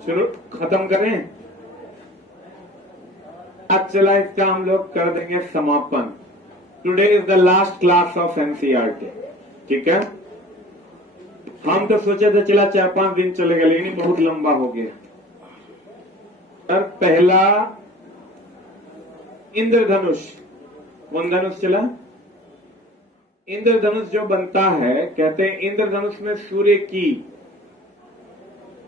शुरू खत्म करें। आज चला इसका हम लोग कर देंगे समापन। Today is the last class of NCERT. ठीक है, हम तो सोचे थे चला 4-5 दिन चलेगा, लेकिन बहुत लंबा हो गया। और पहला इंद्रधनुष, कौन धनुष चला? इंद्रधनुष जो बनता है, कहते हैं इंद्रधनुष में सूर्य की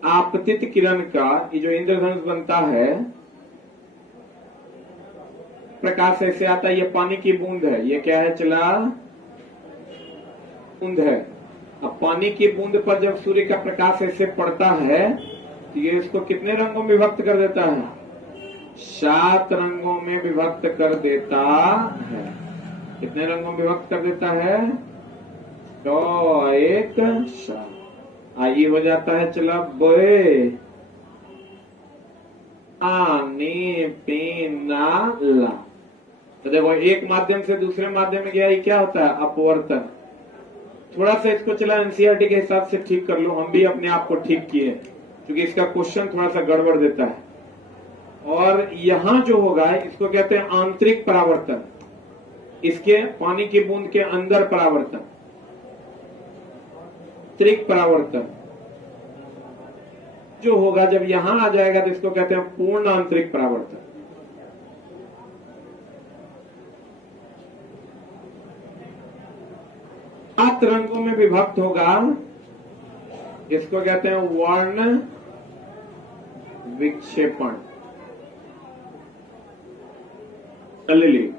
आपतित किरण का, ये जो इंद्रधनुष बनता है, प्रकाश ऐसे आता है। ये पानी की बूंद है, ये क्या है चला? बूंद है। अब पानी की बूंद पर जब सूर्य का प्रकाश ऐसे पड़ता है तो ये इसको कितने रंगों में विभक्त कर देता है? 7 रंगों में विभक्त कर देता है। कितने रंगों में विभक्त कर देता है? 2 1 7। आइए हो जाता है चला बे आने पीना ला। तो देखो एक माध्यम से दूसरे माध्यम में गया, ये क्या होता है? अपवर्तन। थोड़ा सा इसको चला एनसीईआरटी के हिसाब से ठीक कर लो। हम भी अपने आप को ठीक किए, क्योंकि इसका क्वेश्चन थोड़ा सा गड़बड़ देता है। और यहां जो होगा इसको कहते हैं आंतरिक परावर्तन। इसके पानी की बूंद के अंदर परावर्तन, आंतरिक परावर्तन जो होगा जब यहां आ जाएगा तो इसको कहते हैं पूर्ण आंतरिक परावर्तन। 7 रंगों में विभक्त होगा, इसको कहते हैं वर्ण विक्षेपण। चलिए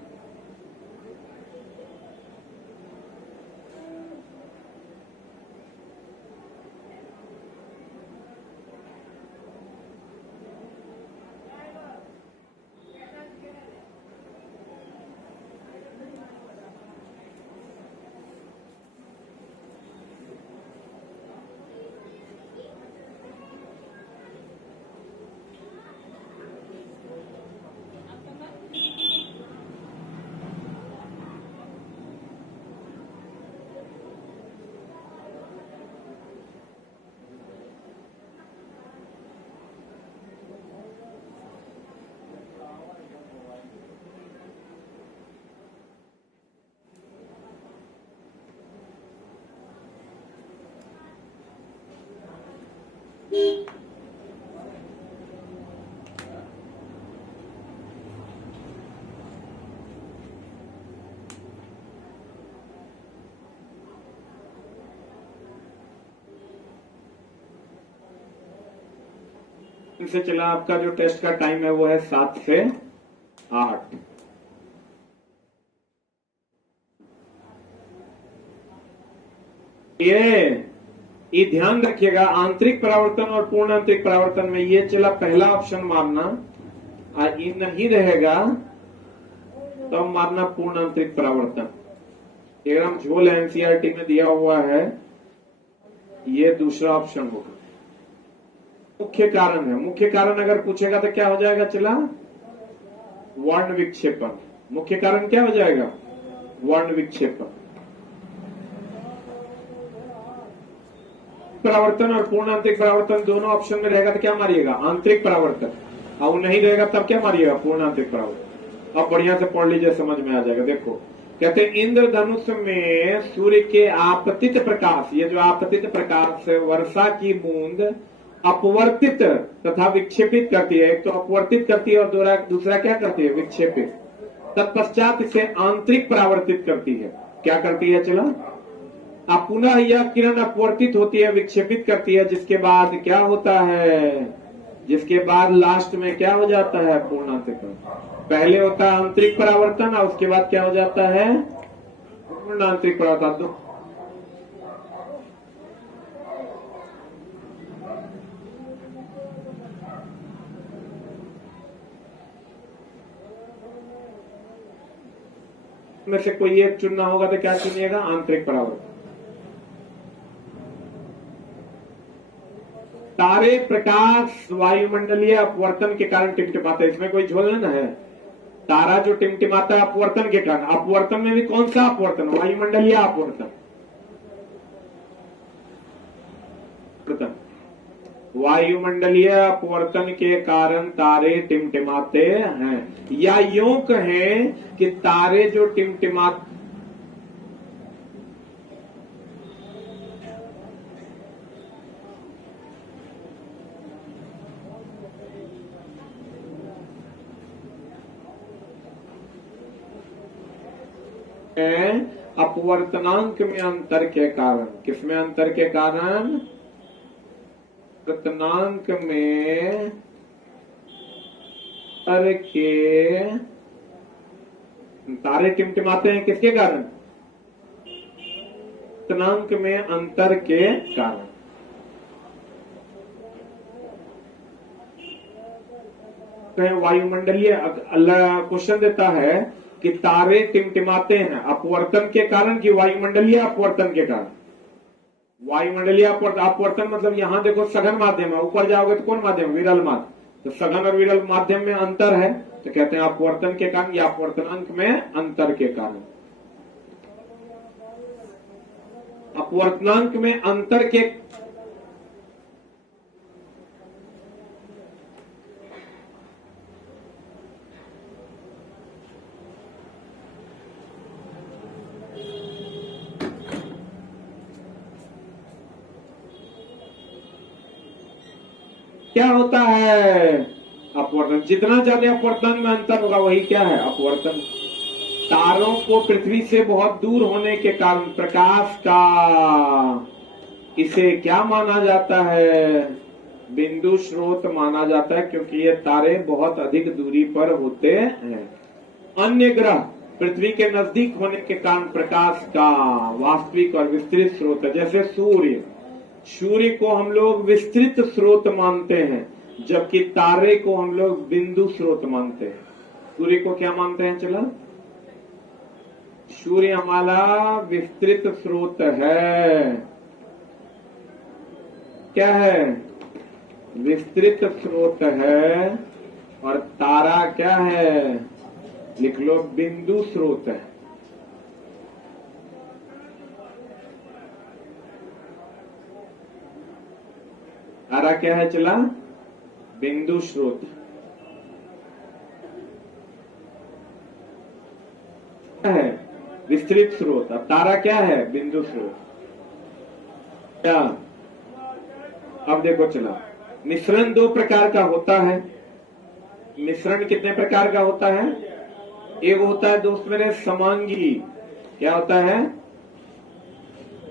से चला आपका जो टेस्ट का टाइम है वो है 7 से 8। ये ध्यान रखिएगा, आंतरिक परावर्तन और पूर्ण आंतरिक परावर्तन में ये चला पहला ऑप्शन मारना, ये नहीं रहेगा तो मारना पूर्ण आंतरिक परावर्तन। अगर हम झोल एनसीईआरटी में दिया हुआ है, ये दूसरा ऑप्शन होगा। मुख्य कारण है, मुख्य कारण अगर पूछेगा तो क्या हो जाएगा चला? वर्ण विक्षेपण। मुख्य कारण क्या हो जाएगा? वर्ण विक्षेपण। परावर्तन और पूर्ण आंतरिक परावर्तन दोनों ऑप्शन में रहेगा तो क्या मारिएगा? आंतरिक परावर्तन। और नहीं रहेगा तब क्या मारिएगा? पूर्ण आंतरिक परावर्तन। अब बढ़िया से पढ़ लीजिए, समझ में आ जाएगा। देखो कहते हैं इंद्रधनुष में सूर्य के आपतित प्रकाश, ये जो आपतित प्रकाश है, वर्षा की बूंद अपवर्तित तथा विक्षेपित करती है। एक तो अपवर्तित करती है और दूसरा क्या करती है? विक्षेपित। तत्पश्चात इसे आंतरिक परावर्तित करती है। क्या करती है चला? अब पुनः यह किरण अपवर्तित होती है, विक्षेपित करती है, जिसके बाद क्या होता है? जिसके बाद लास्ट में क्या हो जाता है? पूर्ण आंतरिक परावर्तन। पहले होता है आंतरिक परावर्तन और उसके बाद क्या हो जाता है? पूर्ण आंतरिक परावर्तन। में से कोई एक चुनना होगा तो क्या चुनिएगा? आंतरिक परावर्तन। तारे प्रकाश वायुमंडलीय अपवर्तन के कारण टिमटिमाते, इसमें कोई झोल न है। तारा जो टिमटिमाता है अपवर्तन के कारण। अपवर्तन में भी कौन सा अपवर्तन? वायुमंडलीय अपवर्तन। वायुमंडलीय अपवर्तन के कारण तारे टिमटिमाते हैं, या यूं कहें कि तारे जो टिमटिमाते अपवर्तनांक में अंतर के कारण, किसमें अंतर के कारण? अपवर्तनांक में अंतर के, तारे टिमटिमाते हैं किसके कारण? अपवर्तनांक में अंतर के कारण। वायुमंडलीय, अल्लाह क्वेश्चन देता है कि तारे टिमटिमाते हैं अपवर्तन के कारण कि वायुमंडलीय अपवर्तन के कारण? वायुमंडलीय अपवर्तन मतलब यहां देखो सघन माध्यम है, ऊपर जाओगे तो कौन माध्यम? विरल माध्यम। तो सघन और विरल माध्यम में अंतर है, तो कहते हैं अपवर्तन के कारण या अपवर्तनांक में अंतर के कारण। अपवर्तनांक में अंतर के क्या होता है? अपवर्तन। जितना ज्यादा अपवर्तन में अंतर होगा वही क्या है? अपवर्तन। तारों को पृथ्वी से बहुत दूर होने के कारण प्रकाश का, इसे क्या माना जाता है? बिंदु स्रोत माना जाता है, क्योंकि ये तारे बहुत अधिक दूरी पर होते हैं। अन्य ग्रह पृथ्वी के नजदीक होने के कारण प्रकाश का वास्तविक और विस्तृत स्रोत है। जैसे सूर्य, सूर्य को हम लोग विस्तृत स्रोत मानते हैं, जबकि तारे को हम लोग बिंदु स्रोत मानते हैं। सूर्य को क्या मानते हैं? चला, सूर्य हमारा विस्तृत स्रोत है। क्या है? विस्तृत स्रोत है। और तारा क्या है? लिख लो, बिंदु स्रोत है। तारा क्या है? चला, बिंदु स्रोत है, विस्तृत स्रोत। अब तारा क्या है? बिंदु स्रोत। क्या? अब देखो, चला, मिश्रण दो प्रकार का होता है। मिश्रण कितने प्रकार का होता है? एक होता है दोस्त मेरे समांगी। क्या होता है?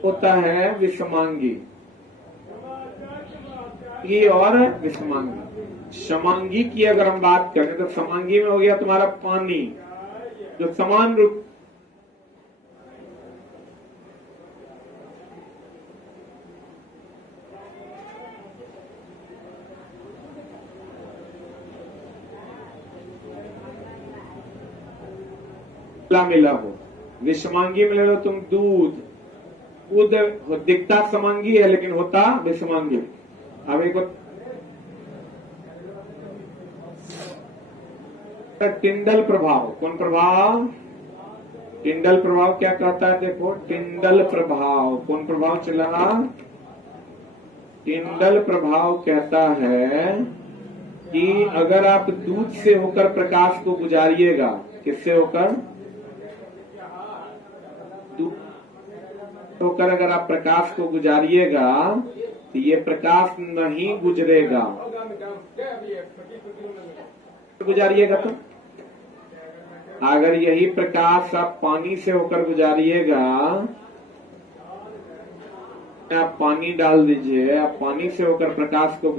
होता है विषमांगी और विषमांगी। समांगी की अगर हम बात करें तो समांगी में हो गया तुम्हारा पानी, जो समान रूप मिला हो। विषमांगी में ले लो तुम दूध, दूध दिखता समांगी है लेकिन होता विषमांगी। अब एक टिंडल प्रभाव। कौन प्रभाव? टिंडल प्रभाव क्या कहता है? देखो, टिंडल प्रभाव। कौन प्रभाव चला? टिंडल प्रभाव कहता है कि अगर आप दूध से होकर प्रकाश को गुजारिएगा, किससे होकर? होकर अगर आप प्रकाश को गुजारिएगा तो ये प्रकाश नहीं गुजरेगा। गुजारिएगा तो अगर यही प्रकाश आप पानी से होकर गुजारिएगा, आप पानी डाल दीजिए, आप पानी से होकर प्रकाश को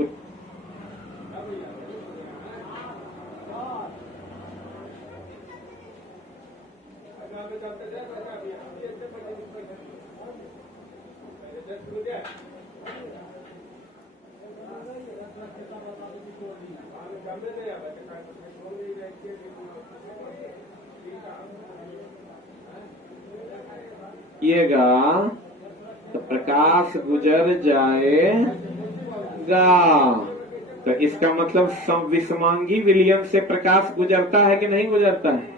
किएगा तो प्रकाश गुजर जाएगा। तो इसका मतलब विषमांगी विलयन से प्रकाश गुजरता है कि नहीं गुजरता है?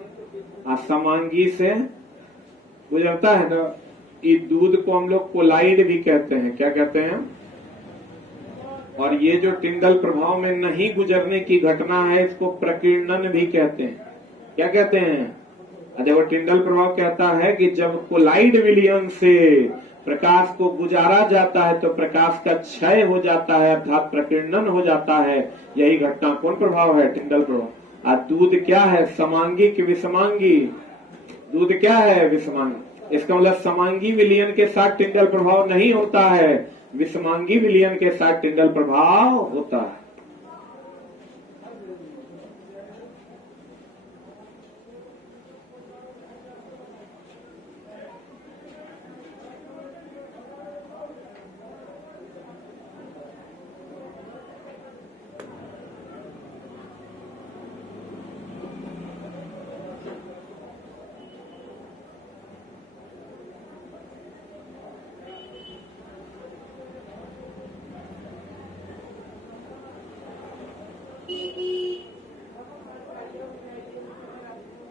असमांगी से गुजरता है ना। ये दूध को हम लोग कोलाइड भी कहते हैं। क्या कहते हैं? और ये जो टिंडल प्रभाव में नहीं गुजरने की घटना है इसको प्रकीर्णन भी कहते हैं। क्या कहते हैं? देखो टिंडल प्रभाव कहता है कि जब कोलाइड विलयन से प्रकाश को गुजारा जाता है तो प्रकाश का क्षय हो जाता है अर्थात प्रकीर्णन हो जाता है। यही घटना कौन प्रभाव है? टिंडल प्रभाव। और दूध क्या है? समांगी कि विषमांगी? दूध क्या है? विषमांगी। इसका मतलब समांगी विलयन के साथ टिंडल प्रभाव नहीं होता है, विषमांगी विलयन के साथ टिंडल प्रभाव होता है।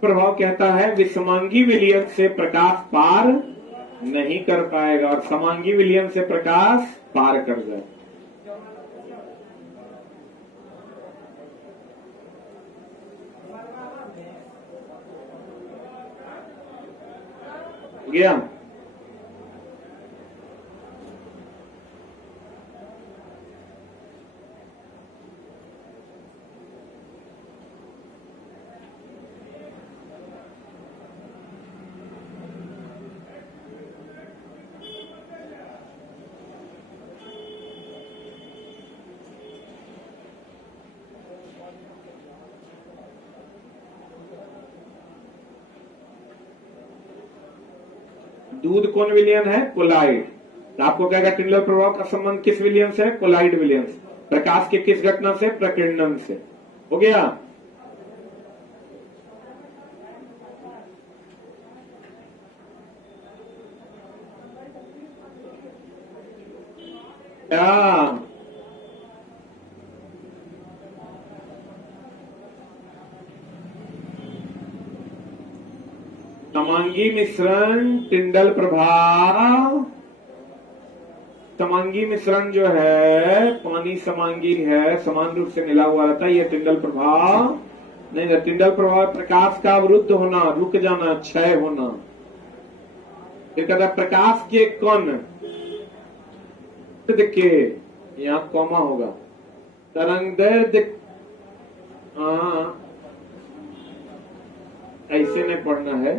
प्रभाव कहता है विषमांगी विलयन से प्रकाश पार नहीं कर पाएगा और समांगी विलयन से प्रकाश पार कर जाए। गया? दूध कौन विलयन है? कोलाइड। तो आपको कहेगा टिंडल प्रभाव का संबंध किस विलयन से है? कोलाइड विलयन से। प्रकाश के किस घटना से? प्रकीर्णन से। हो गया? क्या? समांगी मिश्रण टिंडल प्रभाव। समांगी मिश्रण जो है पानी समांगी है, समान रूप से मिला हुआ रहता है, ये टिंडल प्रभाव नहीं है। टिंडल प्रभाव प्रकाश का अवरुद्ध होना, रुक जाना, क्षय होना। फिर कहता है प्रकाश के कण के, यहाँ कॉमा होगा, तरंगदैर्घ्य, ऐसे नहीं पढ़ना है,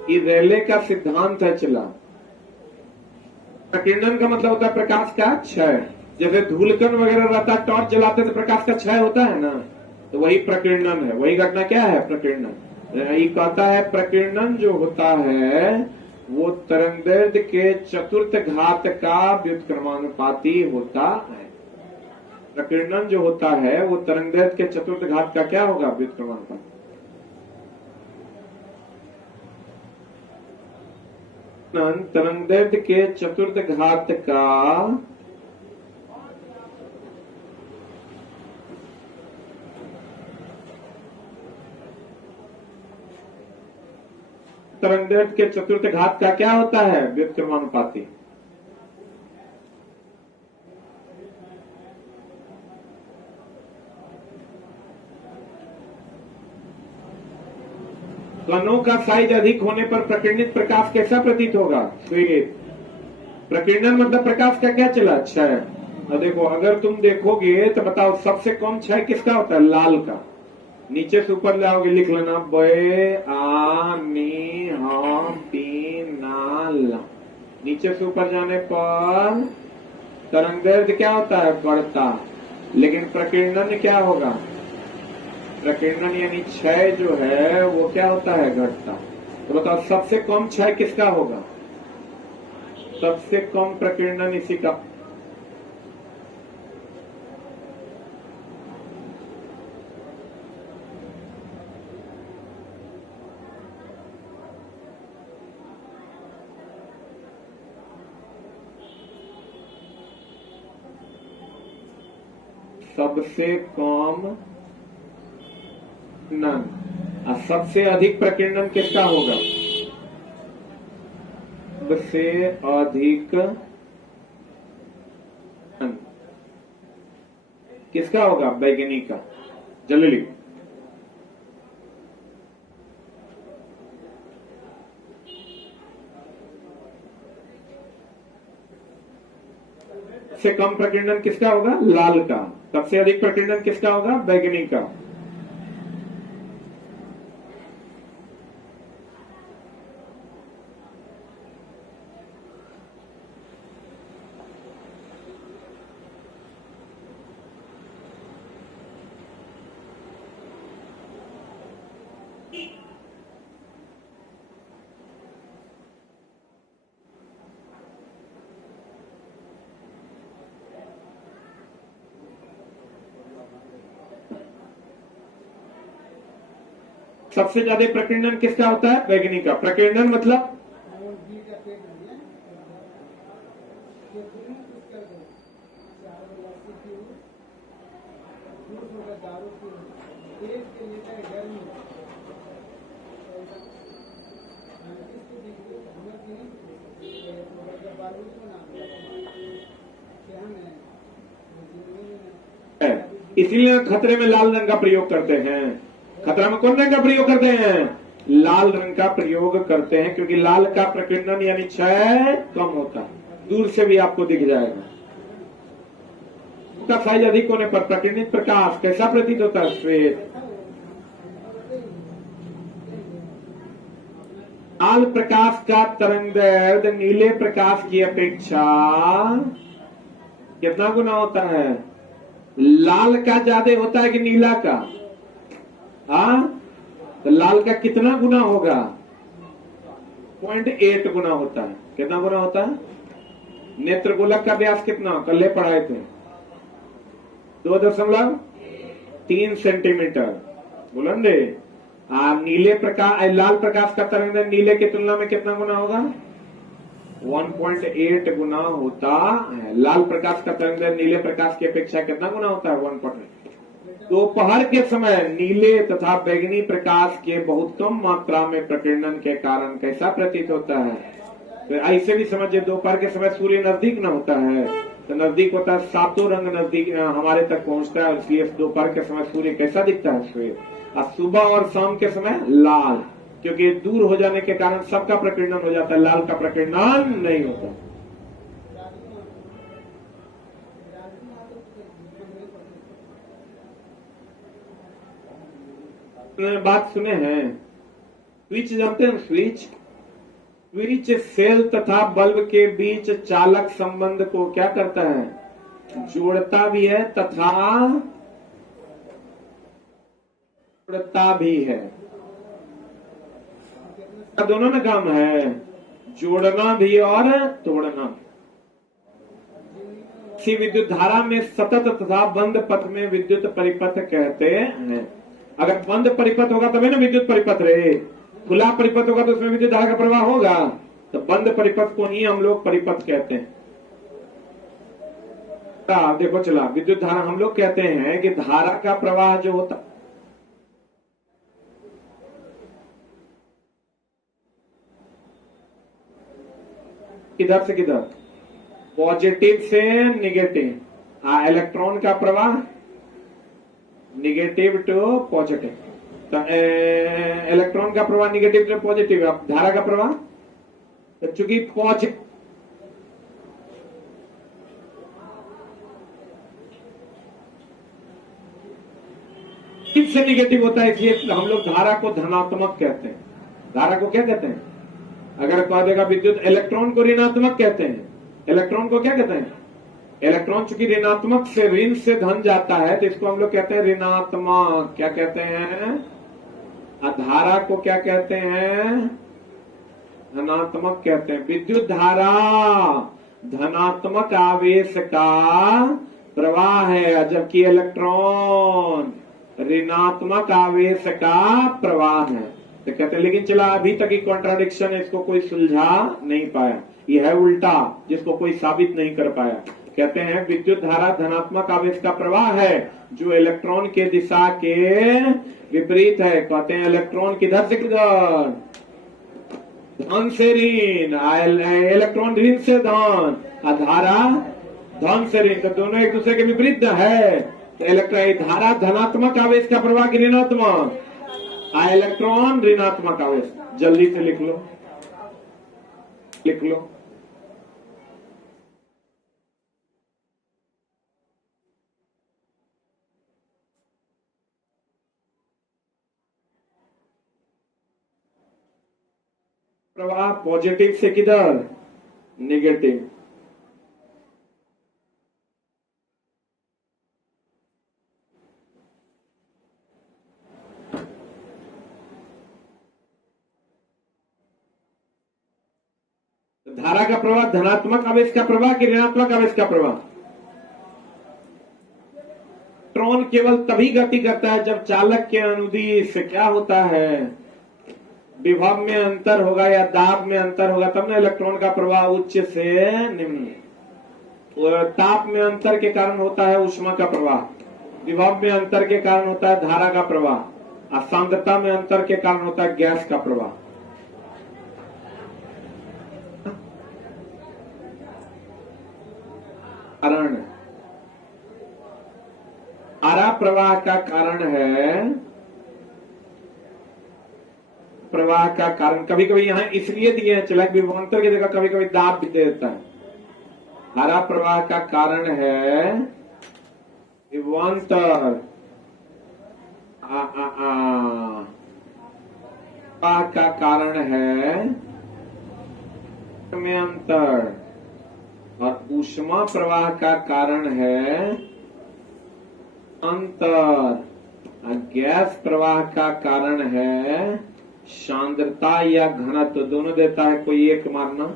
ये रेले का सिद्धांत है। चला प्रकीर्णन का मतलब होता है प्रकाश का क्षय। जैसे धूलकण वगैरह रहता है, टॉर्च जलाते तो प्रकाश का क्षय होता है ना, तो वही प्रकीर्णन है। वही घटना क्या है? प्रकीर्णन। ये कहता है प्रकीर्णन जो होता है वो तरंगदैर्घ्य के चतुर्थ घात का व्युत्क्रमानुपाती होता है। प्रकीर्णन जो होता है वो तरंगदैर्घ्य के चतुर्थ घात का क्या होगा? व्युत्क्रमानुपाती। तरंगदैर्घ्य के चतुर्थ घात का तरंगदैर्घ्य के चतुर्थ घात का क्या होता है? व्युत्क्रमानुपाती। कणों का साइज अधिक होने पर प्रकीर्णित प्रकाश कैसा प्रतीत होगा? श्वेत। प्रकीर्णन मतलब प्रकाश का क्या चला? क्षय। और देखो अगर तुम देखोगे तो बताओ सबसे कम क्षय किसका होता है? लाल का। नीचे से ऊपर लाओगे, लिख लेना, बे आ नी हा पी ना ला। नीचे से ऊपर जाने पर तरंगदैर्घ्य क्या होता है? बढ़ता। लेकिन प्रकीर्णन क्या होगा? प्रकीर्णन यानी क्षय जो है वो क्या होता है? घटता। तो बताओ सबसे कम क्षय किसका होगा? सबसे कम प्रकीर्णन इसी का। सबसे कम नन। सबसे अधिक प्रकीर्णन किसका होगा? सबसे अधिक किसका होगा? बैगनी का। जल्दी लिखो। सबसे कम प्रकीर्णन किसका होगा? लाल का। सबसे अधिक प्रकीर्णन किसका होगा? बैगनी का। सबसे ज्यादा प्रकीर्णन किसका होता है? बैगनी का। प्रकीर्णन मतलब इसलिए खतरे में लाल रंग का प्रयोग करते हैं। खतरा में कौन रंग का प्रयोग करते हैं? लाल रंग का प्रयोग करते हैं, क्योंकि लाल का प्रकीर्णन यानी क्षय कम होता है। दूर से भी आपको दिख जाएगा। उसका साइज अधिक होने पर प्रकीर्णित प्रकाश कैसा प्रतीत होता है? श्वेत। लाल प्रकाश का तरंगदैर्घ्य नीले प्रकाश की अपेक्षा कितना गुना होता है? लाल का ज्यादा होता है कि नीला का? हाँ, तो लाल का कितना गुना होगा? 0.8 गुना होता है। कितना गुना होता है? नेत्र गोलक का व्यास कितना? कल पढ़ाए थे 2.3 सेंटीमीटर। बुलंदे। नीले प्रकाश, लाल प्रकाश का तरंगदैर्घ्य नीले की तुलना में कितना गुना होगा? 1.8 गुना होता है। लाल प्रकाश का तरंगदैर्घ्य नीले प्रकाश की अपेक्षा कितना गुना होता है? 1.8। दोपहर के समय नीले तथा बैगनी प्रकाश के बहुत कम मात्रा में प्रकीर्णन के कारण कैसा प्रतीत होता है? तो ऐसे भी समझिए, दोपहर के समय सूर्य नजदीक न होता है, तो नजदीक होता है, सातों रंग नजदीक हमारे तक पहुंचता है, इसलिए दोपहर के समय सूर्य कैसा दिखता है? श्वेत। और सुबह और शाम के समय लाल, क्योंकि दूर हो जाने के कारण सबका प्रकीर्णन हो जाता है, लाल का प्रकीर्णन नहीं होता। बात सुने हैं? स्विच जानते हैं? स्विच सेल तथा बल्ब के बीच चालक संबंध को क्या करता है? जोड़ता भी है तथा तोड़ता भी है। दोनों में काम है, जोड़ना भी और तोड़ना। किसी विद्युत धारा में सतत तथा बंद पथ में विद्युत परिपथ कहते हैं। अगर बंद परिपथ होगा तभी ना विद्युत परिपथ रहे। खुला परिपथ होगा तो उसमें विद्युत धारा का प्रवाह होगा, तो बंद परिपथ को ही हम लोग परिपथ कहते हैं। देखो चला, विद्युत धारा हम लोग कहते हैं कि धारा का प्रवाह जो होता किधर से किधर? पॉजिटिव से निगेटिव। इलेक्ट्रॉन का प्रवाह निगेटिव टू पॉजिटिव, तो इलेक्ट्रॉन का प्रवाह निगेटिव टू पॉजिटिव। अब धारा का प्रवाह, तो चूंकि पॉजिटिव से निगेटिव होता है, इसलिए हम लोग धारा को धनात्मक कहते हैं। धारा को क्या कहते हैं? अगर कह देगा विद्युत, इलेक्ट्रॉन को ऋणात्मक कहते हैं। इलेक्ट्रॉन को क्या कहते हैं? इलेक्ट्रॉन चूंकि ऋणात्मक से ऋण से धन जाता है, तो इसको हम लोग कहते हैं ऋणात्मक। क्या कहते हैं? धारा को क्या कहते हैं? धनात्मक कहते हैं। विद्युत धारा धनात्मक आवेश का प्रवाह है, जबकि इलेक्ट्रॉन ऋणात्मक आवेश का प्रवाह है। तो कहते हैं, लेकिन चला अभी तक ही कॉन्ट्राडिक्शन है, इसको कोई सुलझा नहीं पाया। यह है उल्टा, जिसको कोई साबित नहीं कर पाया। कहते हैं विद्युत धारा धनात्मक आवेश का प्रवाह है जो इलेक्ट्रॉन के दिशा के विपरीत है। कहते हैं इलेक्ट्रॉन किधर से किधर? धन से ऋण। इलेक्ट्रॉन ऋण से धन, धारा धन से ऋण, तो दोनों एक दूसरे के विपरीत है। तो इलेक्ट्रॉन धारा धनात्मक आवेश का प्रवाह कि ऋणात्मक, इलेक्ट्रॉन ऋणात्मक आवेश। जल्दी से लिख लो, लिख लो। प्रवाह पॉजिटिव से किधर, नेगेटिव। धारा का प्रवाह धनात्मक आवेश का प्रवाह कि ऋणात्मक आवेश का प्रवाह। इलेक्ट्रॉन केवल तभी गति करता है जब चालक के अनुदिश से क्या होता है, विभव में अंतर होगा या दाब में अंतर होगा, तब ना इलेक्ट्रॉन का प्रवाह उच्च से निम्न। ताप में अंतर के कारण होता है ऊष्मा का प्रवाह, विभव में अंतर के कारण होता है धारा का प्रवाह, और सांद्रता में अंतर के कारण होता है गैस का प्रवाह। कारण आरा प्रवाह का कारण है, प्रवाह का कारण कभी कभी यहां इसलिए दिए हैं चला विभवांतर की जगह कभी कभी दाब भी दे देता है। हरा प्रवाह का कारण है विभवांतर, प्रवाह का कारण है में अंतर, और ऊष्मा प्रवाह का कारण है अंतर, गैस प्रवाह का कारण है सांद्रता या घनत्व। दोनों देता है, कोई एक मारना।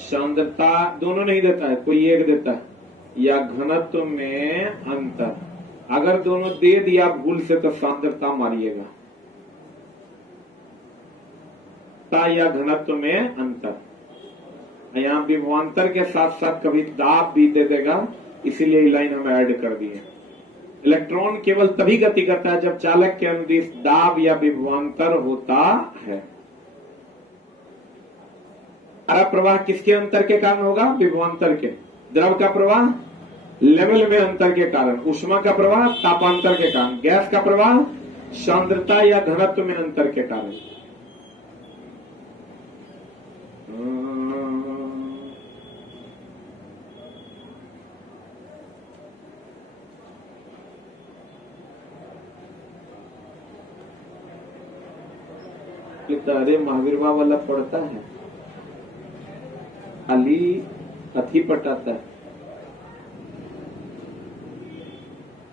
सांद्रता दोनों नहीं देता है, कोई एक देता है, या घनत्व में अंतर। अगर दोनों दे दिया भूल से तो सांद्रता मारिएगा, ता या घनत्व में अंतर। यहां विभवांतर के साथ साथ कभी दाब भी दे देगा, इसीलिए ये लाइन हम ऐड कर दिए। इलेक्ट्रॉन केवल तभी गति करता है जब चालक के अनुदिश दाब या विभवांतर होता है। हरा प्रवाह किसके अंतर के कारण होगा, विभवांतर के। द्रव का प्रवाह लेवल में अंतर के कारण, ऊष्मा का प्रवाह तापांतर के कारण, गैस का प्रवाह सांद्रता या घनत्व में अंतर के कारण। अरे महावीर बाबा वाला पड़ता है, अली अथी पटाता है,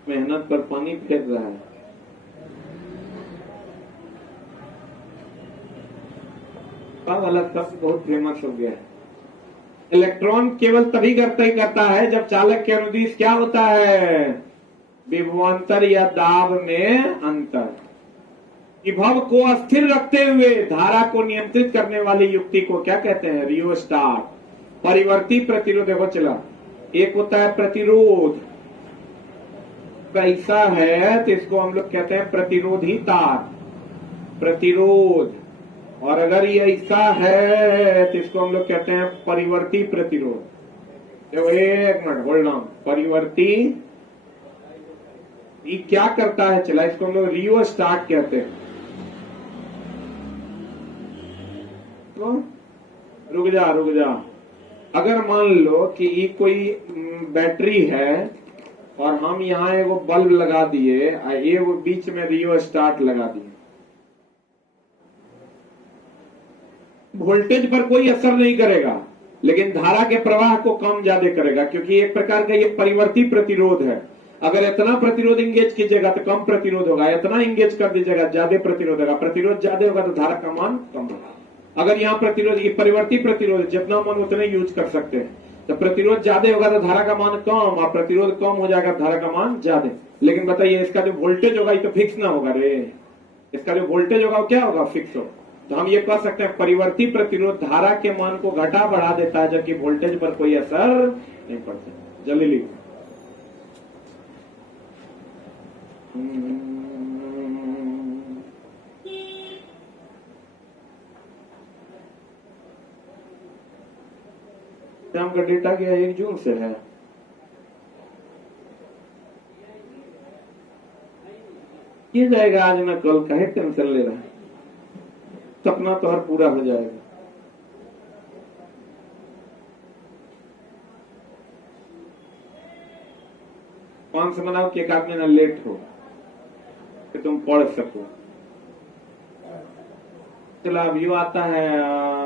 मेहनत पर पानी फेर रहा है। वाला शब्द बहुत फेमस हो गया है। इलेक्ट्रॉन केवल तभी करता है जब चालक के अनुदिश क्या होता है, विभवांतर या दाब में अंतर। विभव को अस्थिर रखते हुए धारा को नियंत्रित करने वाली युक्ति को क्या कहते हैं, रियोस्टाट। परिवर्ती प्रतिरोध देखो चला, एक होता है प्रतिरोध, कैसा है तो इसको हम लोग कहते हैं प्रतिरोधी तार, प्रतिरोध। और अगर ये ऐसा है तो इसको हम लोग कहते हैं परिवर्ती प्रतिरोध। देखो एक मिनट होल्ड ऑन, परिवर्ती ये क्या करता है चला, इसको हम लोग रियोस्टाट कहते हैं। तो रुक जा, अगर मान लो कि ये कोई बैटरी है और हम यहाँ एगो बल्ब लगा दिए, ये वो बीच में रियोस्टाट लगा दिए, वोल्टेज पर कोई असर नहीं करेगा, लेकिन धारा के प्रवाह को कम ज्यादा करेगा, क्योंकि एक प्रकार का ये परिवर्ती प्रतिरोध है। अगर इतना प्रतिरोध इंगेज कीजिएगा तो कम प्रतिरोध होगा, इतना इंगेज कर दीजिएगा ज्यादा प्रतिरोध होगा, प्रतिरोध ज्यादा होगा तो धारा का मान कम होगा। अगर यहाँ प्रतिरोध की परिवर्ती प्रतिरोध जितना मन उतने यूज कर सकते हैं, तो प्रतिरोध ज्यादा होगा तो धारा का मान कम, और प्रतिरोध कम हो जाएगा धारा का मान ज्यादा। लेकिन बताइए इसका जो वोल्टेज होगा ये तो फिक्स ना होगा रे, इसका जो वोल्टेज होगा वो क्या होगा, फिक्स होगा। तो हम ये कह सकते हैं परिवर्ती प्रतिरोध धारा के मान को घटा बढ़ा देता है, जबकि वोल्टेज पर कोई असर नहीं पड़ता। जल्दी लिखो, का डेटा क्या 1 जून से है। ये जाएगा आज ना कल, काहे टेंशन ले रहा है, सपना तो हर पूरा हो जाएगा। कौन से बनाओ कि एक आदमी ना लेट हो कि तुम पढ़ सको। चलो अब यू आता है,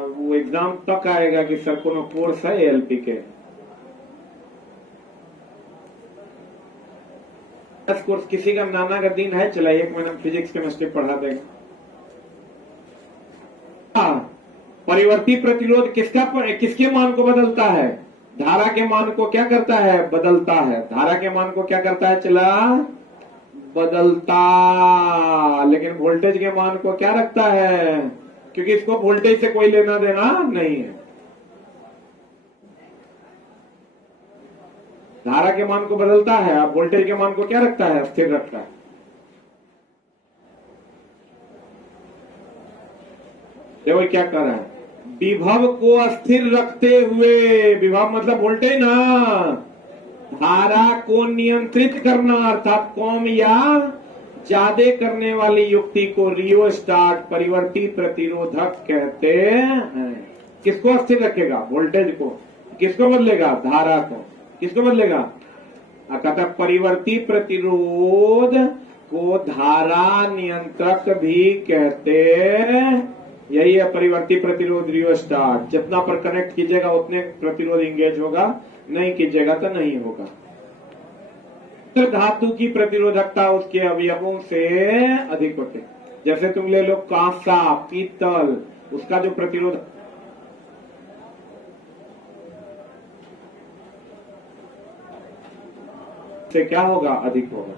वो एग्जाम तक आएगा कि सर को कोर्स है एलपी के कोर्स, किसी का नाना का दिन है, चला 1 महीना फिजिक्स केमिस्ट्री पढ़ा देगा। परिवर्ती प्रतिरोध किसके मान को बदलता है? धारा के मान को क्या करता है? बदलता है। धारा के मान को क्या करता है? चला बदलता, लेकिन वोल्टेज के मान को क्या रखता है? क्योंकि इसको वोल्टेज से कोई लेना देना नहीं है। धारा के मान को बदलता है, अब वोल्टेज के मान को क्या रखता है? स्थिर रखता है। देखो क्या कर रहा है, विभव को अस्थिर रखते हुए, विभव मतलब वोल्टेज ना, धारा को नियंत्रित करना अर्थात कम या ज्यादा करने वाली युक्ति को रियोस्टाट परिवर्ती प्रतिरोधक कहते हैं। किसको अस्थिर रखेगा? वोल्टेज को। किसको बदलेगा? धारा को। किसको बदलेगा? कहता परिवर्ती प्रतिरोध को धारा नियंत्रक भी कहते, यही है परिवर्ती प्रतिरोध रियोस्टाट। जितना पर कनेक्ट कीजिएगा उतने प्रतिरोध इंगेज होगा, नहीं कीजिएगा तो नहीं होगा। धातु की प्रतिरोधकता उसके अवयवों से अधिक होते, जैसे तुम ले लो कांसा, पीतल, उसका जो प्रतिरोध से क्या होगा? अधिक होगा।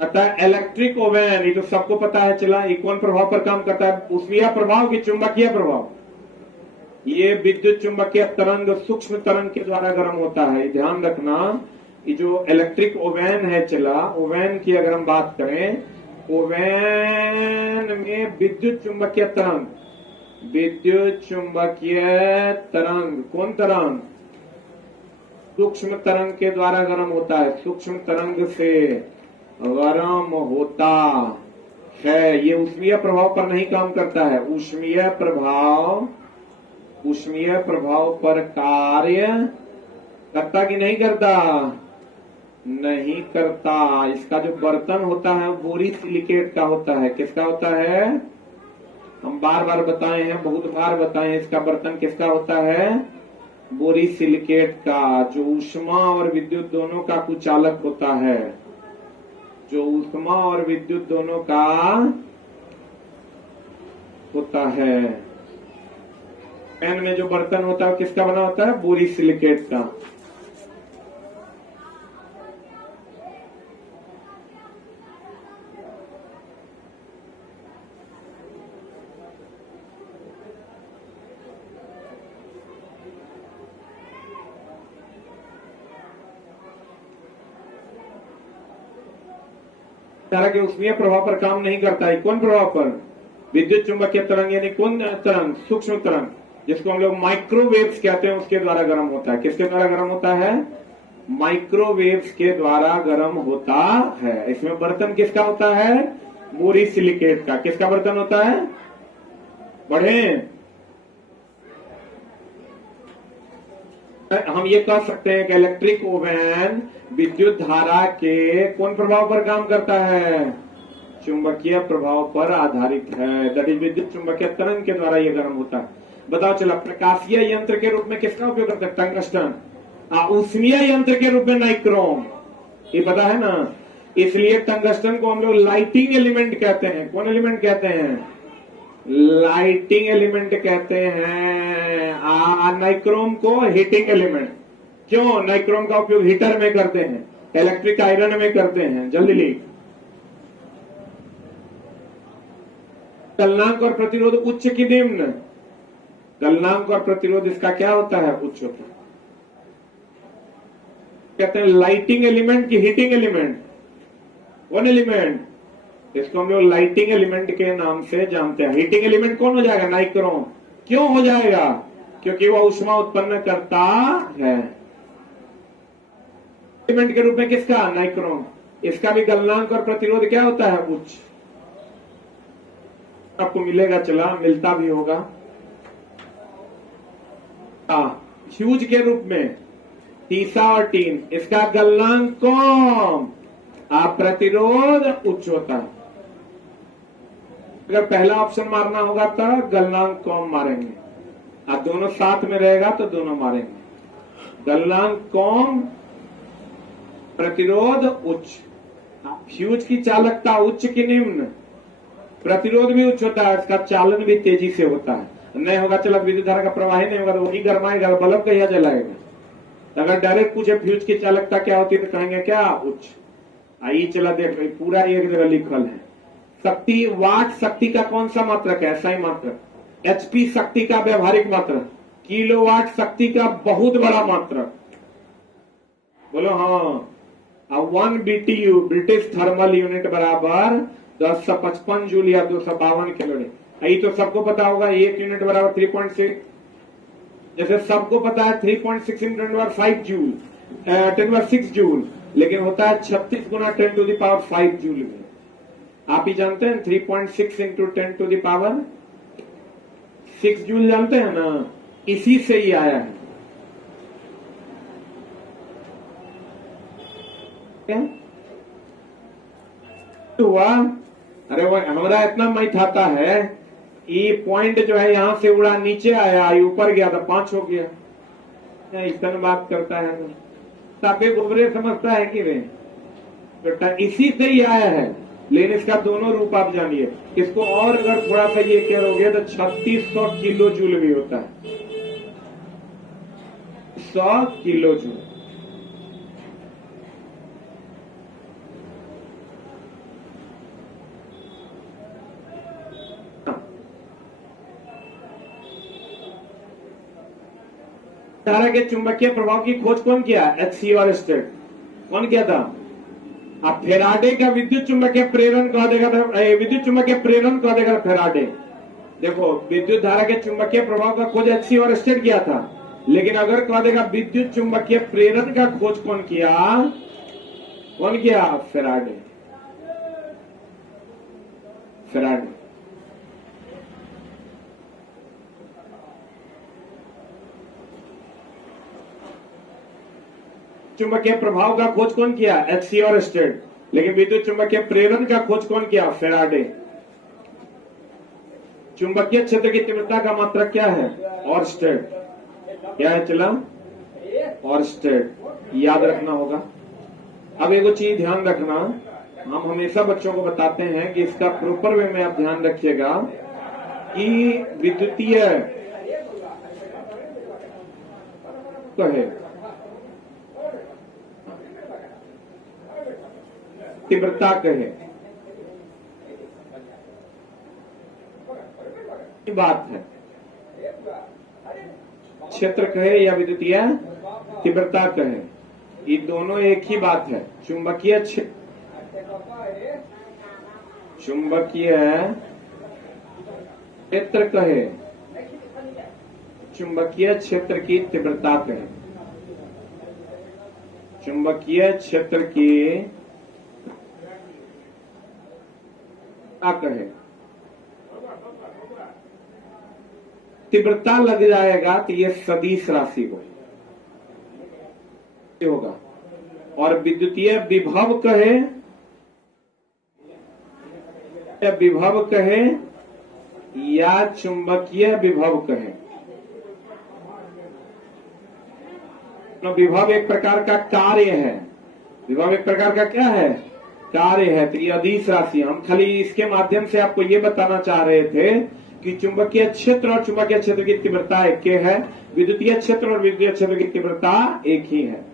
अतः इलेक्ट्रिक ओवन, ये तो सबको पता है, चला ये कौन प्रभाव पर काम करता है? ऊष्मीय प्रभाव की चुंबकीय प्रभाव? ये विद्युत चुंबकीय तरंग सूक्ष्म तरंग के द्वारा गर्म होता है। ध्यान रखना, ये जो इलेक्ट्रिक ओवन है, चला ओवन की अगर हम बात करें, ओवन में विद्युत चुंबकीय तरंग, विद्युत चुंबकीय तरंग, कौन तरंग? सूक्ष्म तरंग के द्वारा गर्म होता है। सूक्ष्म तरंग से गर्म होता है। ये ऊष्मीय प्रभाव पर नहीं काम करता है। ऊष्मीय प्रभाव पर कार्य करता कि नहीं करता? नहीं करता। इसका जो बर्तन होता है बोरोसिलिकेट का होता है। किसका होता है? हम बार बार बताए हैं, बहुत बार बताए हैं, इसका बर्तन किसका होता है? बोरोसिलिकेट का, जो ऊष्मा और विद्युत दोनों का कुचालक होता है। जो ऊष्मा और विद्युत दोनों का होता है। पैन में जो बर्तन होता है किसका बना होता है? बोरोसिलिकेट का। धारा के ऊष्मीय प्रभाव पर काम नहीं करता है। कौन प्रभाव पर? विद्युत चुंबकीय तरंग, यानी कौन तरंग? सूक्ष्म तरंग, जिसको हम लोग माइक्रोवेव्स कहते हैं, उसके द्वारा गर्म होता है। किसके द्वारा गर्म होता है? माइक्रोवेव्स के द्वारा गर्म होता है। इसमें बर्तन किसका होता है? बोरोसिलिकेट का। किसका बर्तन होता है? बढ़े हम ये कह सकते हैं कि इलेक्ट्रिक ओवन विद्युत धारा के कौन प्रभाव पर काम करता है? चुंबकीय प्रभाव पर आधारित है। दैट इज विद्युत चुंबकीय तरंग के द्वारा ये गर्म होता है। बताओ चला, प्रकाशीय यंत्र के रूप में किसका उपयोग करते हैं? टंगस्टन। ऊष्मीय यंत्र के रूप में नाइक्रोम, ये पता है ना। इसलिए टंगस्टन को हम लोग लाइटिंग एलिमेंट कहते हैं। कौन एलिमेंट कहते हैं? लाइटिंग एलिमेंट कहते हैं। नाइक्रोम को हीटिंग एलिमेंट। क्यों? नाइक्रोम का उपयोग हीटर में करते हैं, इलेक्ट्रिक आयरन में करते हैं। जल्दी लिख। गलनांक और प्रतिरोध उच्च की निम्न? गलनांक और प्रतिरोध इसका क्या होता है? उच्च होता है। कहते हैं लाइटिंग एलिमेंट की हीटिंग एलिमेंट? कौन एलिमेंट? इसको हम लोग लाइटिंग एलिमेंट के नाम से जानते हैं। हीटिंग एलिमेंट कौन हो जाएगा? नाइक्रोम। क्यों हो जाएगा? क्योंकि वह ऊष्मा उत्पन्न करता है। एलिमेंट के रूप में किसका? नाइक्रोम। इसका भी गलनांक और प्रतिरोध क्या होता है? उच्च। आपको मिलेगा, चला मिलता भी होगा। ह्यूज के रूप में तीसा और टीन, इसका गलनांक कम, प्रतिरोध उच्च होता है। अगर पहला ऑप्शन मारना होगा तो गलनांक कम मारेंगे, और दोनों साथ में रहेगा तो दोनों मारेंगे। गलनांक कम, प्रतिरोध उच्च। फ्यूज की चालकता उच्च की निम्न, प्रतिरोध भी उच्च होता है, इसका चालन भी तेजी से होता है। नहीं होगा चला, विद्युत धारा का प्रवाह नहीं होगा तो वही गर्माएगा, बल्ब कहिया जलाएगा। तो अगर डायरेक्ट पूछे फ्यूज की चालकता क्या होती है तो कहेंगे क्या? उच्च। आइए चला देख, पूरा एक जगह लिखल है। शक्ति, वाट शक्ति का कौन सा मात्रक है? SI मात्रक। HP शक्ति का व्यवहारिक मात्रक। किलोवाट शक्ति का बहुत बड़ा मात्रक। बोलो हाँ। 1 BTU ब्रिटिश थर्मल यूनिट बराबर 1055 जूल या 252 कैलोरी। यही तो सबको पता होगा, 1 यूनिट बराबर 3.6। जैसे सबको पता है 3.6 × 10⁵ जूल, 10⁶ जूल, लेकिन होता है 36 गुना 10⁵ जूल में। आप ही जानते हैं 3.6 × 10⁶ जूल जानते हैं ना, इसी से ही आया है। क्या हुआ? अरे वो हमारा इतना मैथ आता है, ये पॉइंट जो है यहां से उड़ा नीचे आया, ऊपर गया तो 5 हो गया। इस तरह बात करता है ना, ताकि गोबरे समझता है कि नहीं, तो इसी से ही आया है। लेकिन इसका दोनों रूप आप जानिए। इसको और अगर थोड़ा सा ये करोगे तो 3600 किलो जूल भी होता है। 100 किलो जूल। धारा के चुंबकीय प्रभाव की खोज कौन किया? HC और स्टेट। कौन किया था? अब फेराडे का विद्युत चुंबकीय प्रेरण कह देगा था, विद्युत चुंबकीय प्रेरण कह देगा फेराडे। देखो, विद्युत धारा के चुंबकीय प्रभाव का खोज HC और स्टेट किया था, लेकिन अगर कह देगा विद्युत चुंबकीय प्रेरण का खोज कौन किया? कौन किया? फेराडे। फेराडे। चुंबकीय प्रभाव का खोज कौन किया? HC और स्टेट। लेकिन विद्युत चुंबकीय प्रेरण का खोज कौन किया? फेराडे। चुंबकीय क्षेत्र की तीव्रता का मात्रक क्या है? और स्टेट। क्या है चला? और स्टेट। याद रखना होगा। अब एक चीज ध्यान रखना, हम हमेशा बच्चों को बताते हैं कि इसका प्रॉपर वे में आप ध्यान रखिएगा कि विद्युतीय कहे तीव्रता कहे, बात है। क्षेत्र कहे या विद्युतीय तीव्रता कहे, ये दोनों एक ही बात है। चुंबकीय क्षेत्र कहे, चुंबकीय क्षेत्र की तीव्रता कहे। चुंबकीय क्षेत्र की क्या कहे? तीव्रता लग जाएगा तो ये सदिश राशि होगा। और विद्युतीय विभव कहे, विभव कहे या चुंबकीय विभव कहे। विभव एक प्रकार का कार्य है। विभव एक प्रकार का क्या है? कार्य है। तो ये अदिश राशि, हम खाली इसके माध्यम से आपको ये बताना चाह रहे थे कि चुंबकीय क्षेत्र और चुंबकीय क्षेत्र की तीव्रता एक ही है, विद्युतीय क्षेत्र और विद्युतीय क्षेत्र की तीव्रता एक ही है।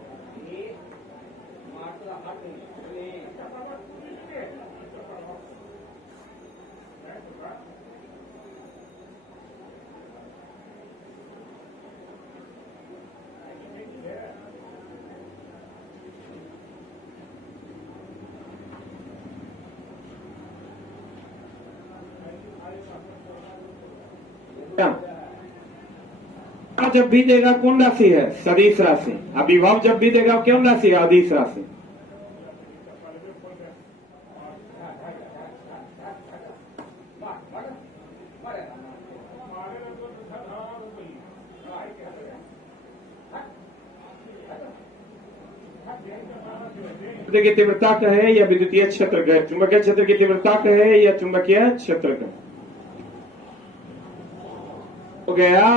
जब भी देगा कौन राशि है? सदिश राशि। अब विभव जब भी देगा कौन राशि है? अदिश राशि। की तीव्रता कहे या विद्युतीय क्षेत्र कहे, चुंबकीय क्षेत्र की तीव्रता कहे या चुंबकीय क्षेत्र कहे, हो गया।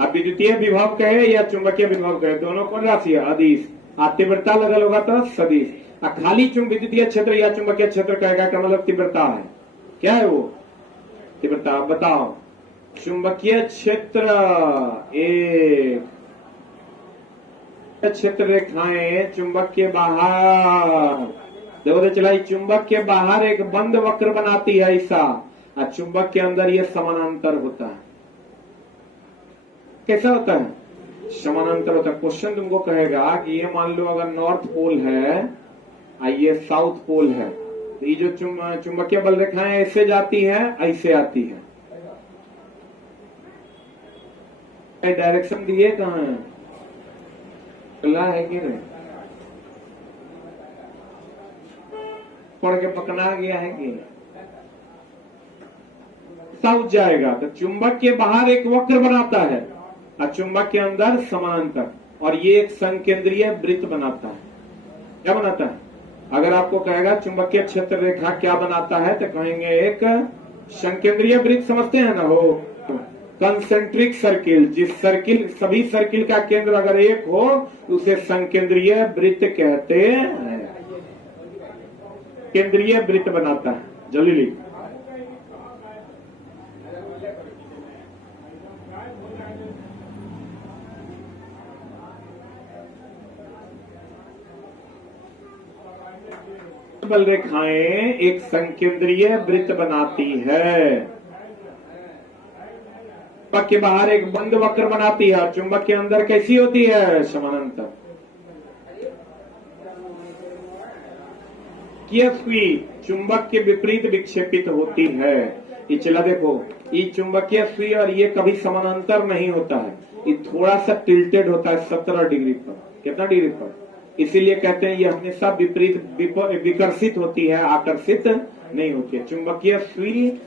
अब विद्युतीय विभव कहे या चुंबकीय विभव कहे, दोनों कौन राशि है? अदिश। तीव्रता लगल होगा तो सदिश। खाली विद्युतीय क्षेत्र या चुंबकीय क्षेत्र कहेगा का मतलब तीव्रता है। क्या है वो? तीव्रता। बताओ। चुंबकीय क्षेत्र एक क्षेत्र रेखाएं चुंबक के बाहर, देखो तो चलाई, चुंबक के बाहर एक बंद वक्र बनाती है ऐसा, और चुंबक के अंदर ये समानांतर होता है। कैसा होता है? समानांतर होता है। क्वेश्चन तुमको कहेगा कि ये मान लो अगर नॉर्थ पोल है और ये साउथ पोल है, तो ये जो चुंबकीय बल रेखाएं ऐसे जाती है, ऐसे आती है। डायरेक्शन दिए कहाँ है? खुला है कि नहीं? पढ़ के पकड़ा गया है कि नहीं? साउथ जाएगा तो चुंबक के बाहर एक वक्र बनाता है और चुंबक के अंदर समानांतर, और ये एक संकेंद्रीय वृत्त बनाता है। क्या बनाता है? अगर आपको कहेगा चुंबकीय क्षेत्र रेखा क्या बनाता है, तो कहेंगे एक संकेंद्रीय वृत्त। समझते हैं ना? हो कंसेंट्रिक सर्किल, जिस सर्किल, सभी सर्किल का केंद्र अगर एक हो तो उसे संकेंद्रीय वृत्त कहते हैं। केंद्रीय वृत्त बनाता है। जल्दी लिख। बल रेखाएं एक संकेंद्रीय वृत्त बनाती है। चुंबक के बाहर एक बंद वक्र बनाती है, चुंबक के अंदर कैसी होती है? समानांतर। सुई चुंबक के विपरीत विक्षेपित होती है। ये चला देखो, ये चुंबकीय सुई और ये कभी समानांतर नहीं होता है, ये थोड़ा सा टिल्टेड होता है 17 डिग्री पर। कितना डिग्री पर? इसीलिए कहते हैं ये हमेशा विपरीत विकर्षित होती है, आकर्षित नहीं होती है। चुंबकीय सुई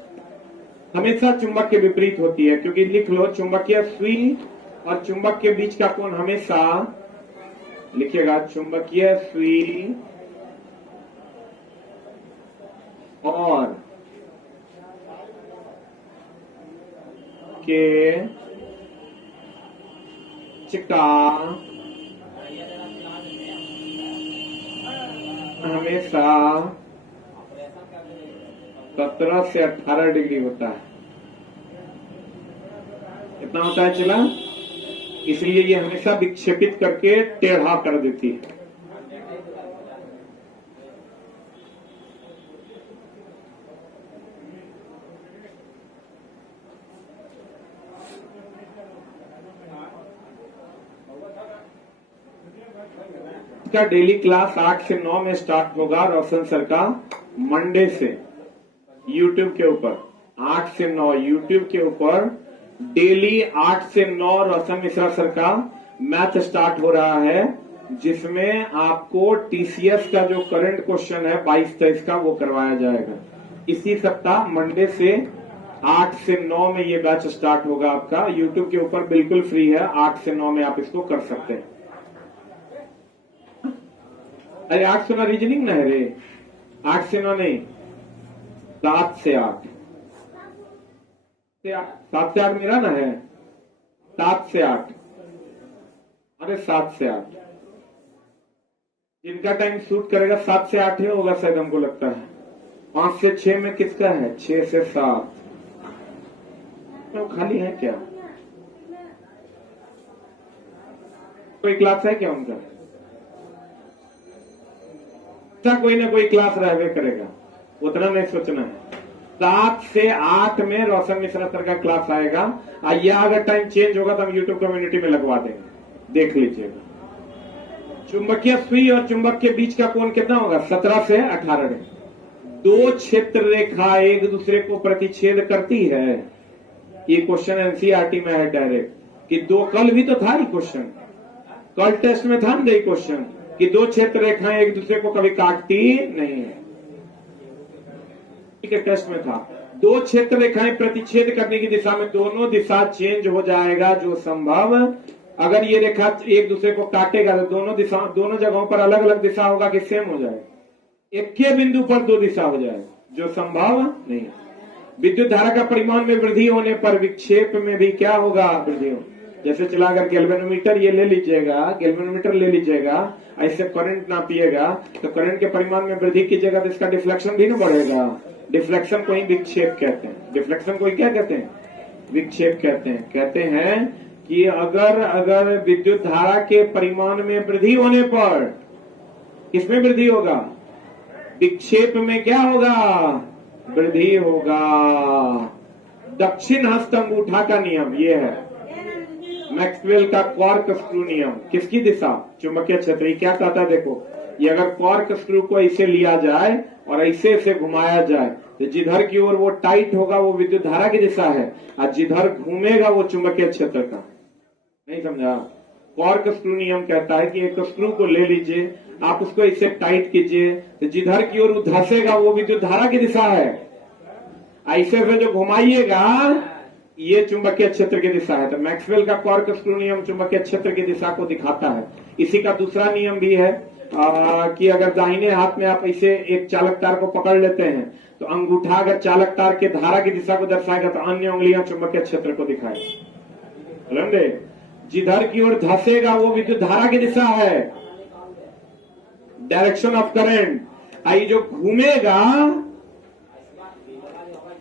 हमेशा चुंबक के विपरीत होती है, क्योंकि लिख लो, चुंबकीय सुई और चुंबक के बीच का कोण हमेशा, लिखिएगा, चुंबकीय सुई और के चिका हमेशा 17 से 18 डिग्री होता है। कितना होता है चला? इसलिए ये हमेशा विक्षेपित करके टेढ़ा कर देती है। इसका डेली क्लास 8 से 9 में स्टार्ट होगा रोशन सर का, मंडे से यूट्यूब के ऊपर। 8 से 9 यूट्यूब के ऊपर डेली 8 से 9 रोशन मिश्रा सर का मैथ स्टार्ट हो रहा है, जिसमें आपको टीसीएस का जो करंट क्वेश्चन है 22-23 का वो करवाया जाएगा। इसी सप्ताह मंडे से 8 से 9 में ये बैच स्टार्ट होगा आपका। यूट्यूब के ऊपर बिल्कुल फ्री है, 8 से 9 में आप इसको कर सकते हैं। अरे 8 से 9 रीजनिंग ना है रे, 8 से 9 नहीं, 7 से 8। 7 से 8 मेरा ना है, 7 से 8। अरे 7 से 8 जिनका टाइम सूट करेगा 7 से 8 ही होगा शायद, हमको लगता है। 5 से 6 में किसका है? 6 से 7 तो खाली है क्या? कोई क्लास है क्या उनका? कोई ना कोई क्लास रहने करेगा, उतना नहीं सोचना है। 7 से 8 में रोशन मिश्रा सर का क्लास आएगा। या अगर टाइम चेंज होगा तो हम यूट्यूब कम्युनिटी में लगवा देंगे, देख लीजिएगा। चुंबकीय सुई और चुंबक के बीच का कोण कितना होगा? 17 से 18 डिग्री। दो क्षेत्र रेखा एक दूसरे को प्रतिच्छेद करती है। ये क्वेश्चन एनसीईआरटी में है डायरेक्ट, कि दो, कल भी तो था ये क्वेश्चन, कल टेस्ट में था ना ये क्वेश्चन, कि दो क्षेत्र रेखाएं एक दूसरे को कभी काटती नहीं है। ठीक है, टेस्ट में था। दो क्षेत्र रेखाएं प्रतिच्छेद करने की दिशा में दोनों दिशा चेंज हो जाएगा जो संभव अगर ये रेखा एक दूसरे को काटेगा तो दोनों जगहों पर अलग अलग दिशा होगा कि सेम हो जाएगा? एक के बिंदु पर दो दिशा हो जाएगा, जो संभव नहीं है। विद्युत धारा का परिमाण में वृद्धि होने पर विक्षेप में भी क्या होगा? वृद्धि हो। जैसे चला अगर गैल्वेनोमीटर ये ले लीजिएगा, गैल्वेनोमीटर ले लीजिएगा, ऐसे करंट नापिएगा तो करंट के परिमाण में वृद्धि कीजिएगा तो इसका डिफ्लेक्शन भी ना बढ़ेगा। डिफ्लेक्शन को ही विक्षेप कहते हैं। डिफ्लेक्शन को ही क्या कहते हैं? विक्षेप कहते हैं। कहते हैं कि अगर विद्युत धारा के परिमाण में वृद्धि होने पर किसमें वृद्धि होगा? विक्षेप में क्या होगा? वृद्धि होगा। दक्षिण हस्त अंगूठा का नियम ये है, मैक्सवेल का क्वार्क स्क्रू नियम। किसकी दिशा? चुंबकीय क्षेत्र। क्या कहता है देखो, ये अगर क्वार्क स्क्रू को ऐसे लिया जाए और ऐसे घुमाया जाए तो जिधर की ओर वो टाइट होगा वो विद्युत धारा की दिशा है, और जिधर घूमेगा वो चुंबकीय क्षेत्र का। नहीं समझा? क्वार्क स्क्रू नियम कहता है कि एक स्क्रू को ले लीजिए, आप उसको ऐसे टाइट कीजिए तो जिधर की ओर धंसेगा वो विद्युत धारा की दिशा है। ऐसे से जो घुमाइएगा ये चुंबकीय क्षेत्र की दिशा है। तो मैक्सवेल का क्वार्क स्क्रू नियम चुंबकीय क्षेत्र की दिशा को दिखाता है। इसी का दूसरा नियम भी है कि अगर दाहिने हाथ में आप ऐसे एक चालक तार को पकड़ लेते हैं तो अंगूठा अगर चालक तार के धारा की दिशा को दर्शाएगा तो अन्य उंगलियां चुंबकीय क्षेत्र को दिखाएगी। जिधर की ओर धंसेगा वो विद्युत धारा की दिशा है, डायरेक्शन ऑफ करंट। आई जो घूमेगा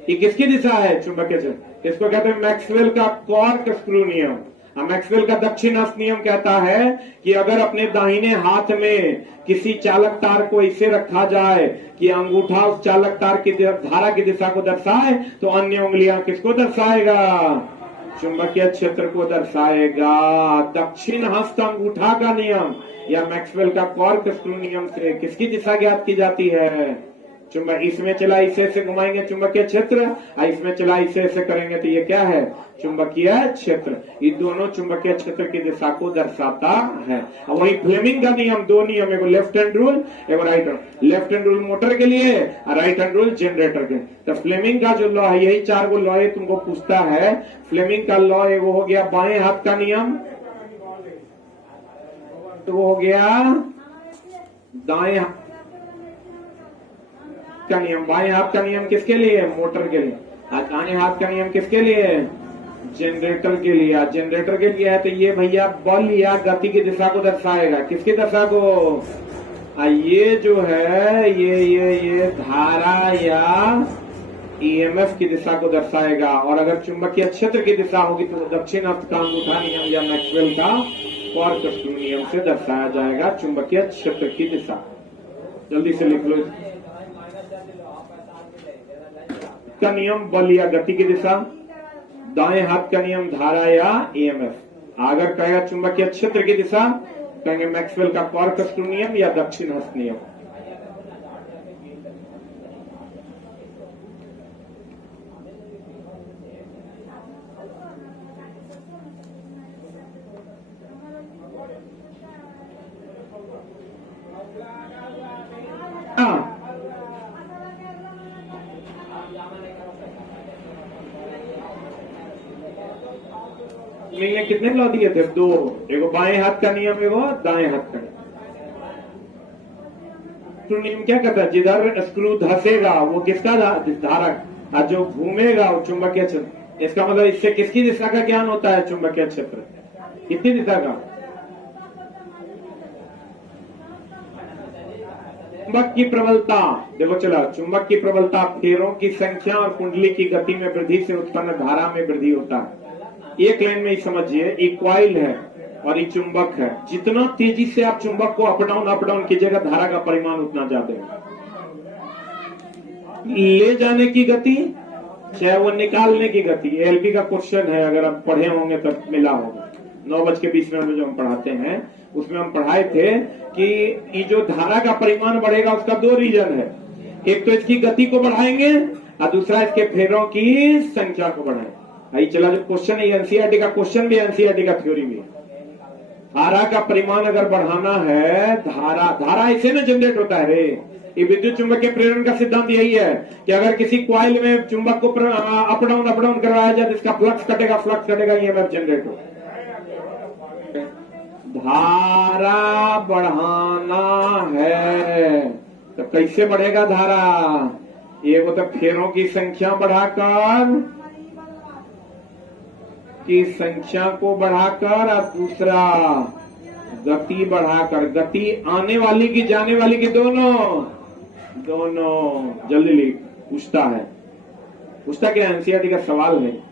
ये किसकी दिशा है? चुंबकीय क्षेत्र। इसको कहते हैं मैक्सवेल का क्वार्क स्क्रू नियम। मैक्सवेल का दक्षिण हस्त नियम कहता है कि अगर अपने दाहिने हाथ में किसी चालक तार को ऐसे रखा जाए कि अंगूठा उस चालक तार की धारा की दिशा को दर्शाए तो अन्य उंगलियां किसको दर्शाएगा? चुंबकीय क्षेत्र को दर्शाएगा। दक्षिण हस्त अंगूठा का नियम या मैक्सवेल का क्वार्क स्क्रू नियम से किसकी दिशा ज्ञात की जाती है? चुंबक। इसमें चला इसे घुमाएंगे चुंबकीय क्षेत्र, इसमें चला इसे करेंगे तो ये क्या है? चुंबकीय क्षेत्र। ये दोनों चुंबकीय क्षेत्र की दिशा को दर्शाता है। और वही फ्लेमिंग का नियम, दो नियम, एक लेफ्ट हैंड रूल एक right hand. Left hand rule motor के लिए और राइट हैंड रूल जनरेटर के। तो फ्लेमिंग का जो लॉ है, यही चार गो लॉ तुमको पूछता है। फ्लेमिंग का लॉ वो हो गया बाएं हाथ का नियम, तो वो हो गया दाएं का नियम। बाएं हाथ का नियम किसके लिए? मोटर के लिए। दाएं हाथ का नियम किसके लिए? जनरेटर के लिए। जनरेटर के लिए है तो ये भैया बल या गति की दिशा को दर्शाएगा। किसकी दिशा को? ये जो है ये धारा या ईएमएफ की दिशा को दर्शाएगा। और अगर चुंबकीय क्षेत्र की दिशा होगी तो दक्षिण हस्त का अंगूठा नियम या मैक्सवेल का क्वार्क स्क्रू नियम से दर्शाया जाएगा चुंबकीय क्षेत्र की दिशा। जल्दी से लिख लो। का नियम बल या गति की दिशा, दाएं हाथ का नियम धारा या ईएमएफ। अगर कहेगा चुंबकीय क्षेत्र की दिशा कहेंगे मैक्सवेल का क्वार्क स्क्रू नियम या दक्षिण हस्त नियम। ने कितने लॉ दिए थे? दो। एगो बाएं हाथ का नियम, एगो दाएं हाथ का नियम। क्या कहता है? जिधर स्क्रू धंसेगा वो किसका? धारा। और जो घूमेगा वो चुंबकीय क्षेत्र। इसका मतलब इससे किसकी दिशा का ज्ञान होता है? चुंबकीय क्षेत्र। कितनी दिशा का? चुंबक की प्रबलता। देखो चला, चुंबक की प्रबलता फेरों की संख्या और कुंडली की गति में वृद्धि से उत्पन्न धारा में वृद्धि होता है। एक लाइन में ही समझिए, एक कॉइल है और एक चुंबक है। जितना तेजी से आप चुंबक को अप डाउन कीजिएगा धारा का परिमाण उतना ज्यादा है। ले जाने की गति चाहे वो निकालने की गति। एलपी का क्वेश्चन है, अगर आप पढ़े होंगे तब मिला होगा। 9:20 जो हम पढ़ाते हैं उसमें हम पढ़ाए थे कि ये जो धारा का परिमाण बढ़ेगा उसका दो रीजन है। एक तो इसकी गति को बढ़ाएंगे और दूसरा इसके फेरों की संख्या को बढ़ाएंगे। आई चला जो क्वेश्चन है एनसीईआरटी का क्वेश्चन भी, एनसीईआरटी का थ्योरी भी। धारा का परिमाण अगर बढ़ाना है, धारा ऐसे ना जनरेट होता है रे। ये विद्युत चुंबक के प्रेरण का सिद्धांत यही है कि अगर किसी कॉइल में चुंबक को अप डाउन करवाया जाए तो इसका फ्लक्स कटेगा, ईएमएफ जनरेट हो। धारा बढ़ाना है। तो कैसे बढ़ेगा धारा? एक तो फेरों की संख्या बढ़ाकर की संख्या को बढ़ाकर, और दूसरा गति बढ़ाकर। गति आने वाली की जाने वाली की दोनों दोनों। जल्दी लिख। पूछता क्या? एनसीईआरटी का सवाल है।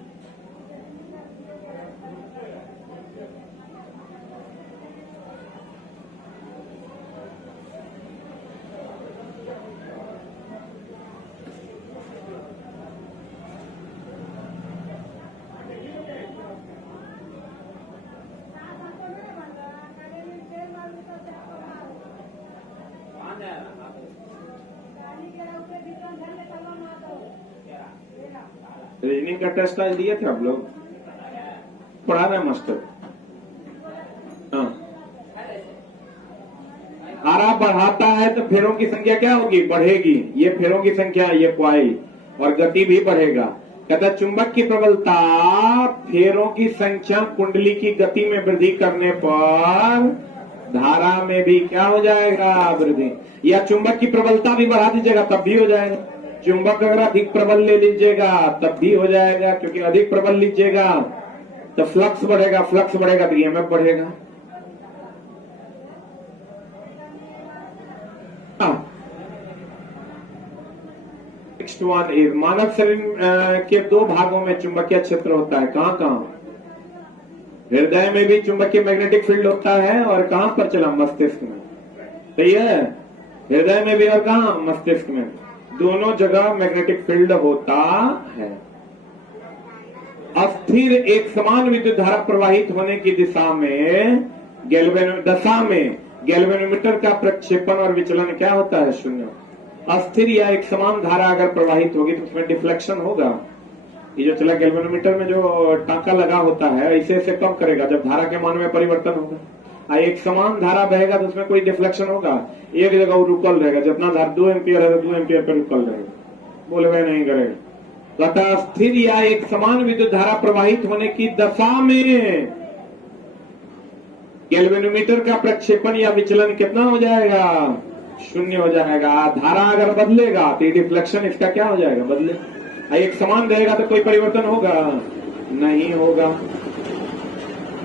रीजनिंग का टेस्ट आज दिए थे आप लोग? पढ़ा रहे मास्टर? हाँ। धारा बढ़ाता है तो फेरों की संख्या क्या होगी? बढ़ेगी। ये फेरों की संख्या है, ये कॉइल, और गति भी बढ़ेगा। कहता है चुंबक की प्रबलता फेरों की संख्या कुंडली की गति में वृद्धि करने पर धारा में भी क्या हो जाएगा? वृद्धि। या चुंबक की प्रबलता भी बढ़ा दीजिएगा तब भी हो जाएगा। चुंबक अगर अधिक प्रबल ले लीजिएगा तब भी हो जाएगा, क्योंकि अधिक प्रबल लीजिएगा तो फ्लक्स बढ़ेगा, फ्लक्स बढ़ेगा तो ईएमएफ बढ़ेगा। नेक्स्ट वन इज, मानव शरीर के दो भागों में चुंबकीय क्षेत्र होता है। कहां कहां? हृदय में भी चुंबकीय मैग्नेटिक फील्ड होता है, और कहां पर चला? मस्तिष्क में। सही है? हृदय में भी और कहां? मस्तिष्क में। दोनों जगह मैग्नेटिक फील्ड होता है। अस्थिर एक समान विद्युत धारा प्रवाहित होने की दिशा में गैल्वेनोमीटर का प्रक्षेपण और विचलन क्या होता है? शून्य। अस्थिर या एक समान धारा अगर प्रवाहित होगी तो उसमें डिफ्लेक्शन होगा। ये जो चला गैल्वेनोमीटर में जो टांका लगा होता है, ऐसे ऐसे कब करेगा? जब धारा के मान में परिवर्तन होगा। एक समान धारा बहेगा तो उसमें कोई डिफ्लेक्शन होगा? एक जगह वो रुकल रहेगा। जितना धारा 2 एम्पियर है तो 2 एम्पियर पर रुकल रहेगा, बोले वह नहीं करेगा। तथा स्थिर या एक समान विद्युत धारा प्रवाहित होने की दशा में गैल्वेनोमीटर का प्रक्षेपण या विचलन कितना हो जाएगा? शून्य हो जाएगा। धारा अगर बदलेगा तो डिफ्लेक्शन इसका क्या हो जाएगा? बदले। एक समान रहेगा तो कोई परिवर्तन होगा? नहीं होगा।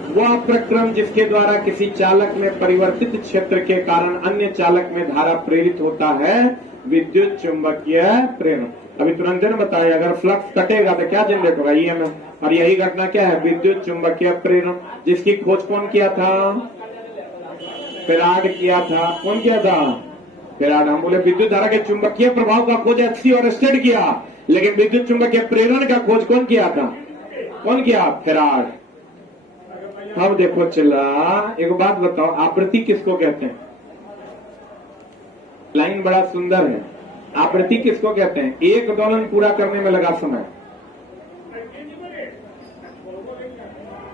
वह प्रक्रम जिसके द्वारा किसी चालक में परिवर्तित क्षेत्र के कारण अन्य चालक में धारा प्रेरित होता है विद्युत चुंबकीय प्रेरण। अभी तुरंत ने बताया, अगर फ्लक्स कटेगा तो क्या जनरेट होगा? ईएमएफ। और यही घटना क्या है? विद्युत चुंबकीय प्रेरण, जिसकी खोज कौन किया था? फेराड किया था। कौन किया था? फेराड। हम बोले विद्युत धारा के चुंबकीय प्रभाव का खोज एचसी और स्टेड किया, लेकिन विद्युत चुंबकीय प्रेरण का खोज कौन किया था? कौन किया? फेराड। अब देखो चला, एक बात बताओ, आवृत्ति किसको कहते हैं? लाइन बड़ा सुंदर है। आवृत्ति किसको कहते हैं? एक दोलन पूरा करने में लगा समय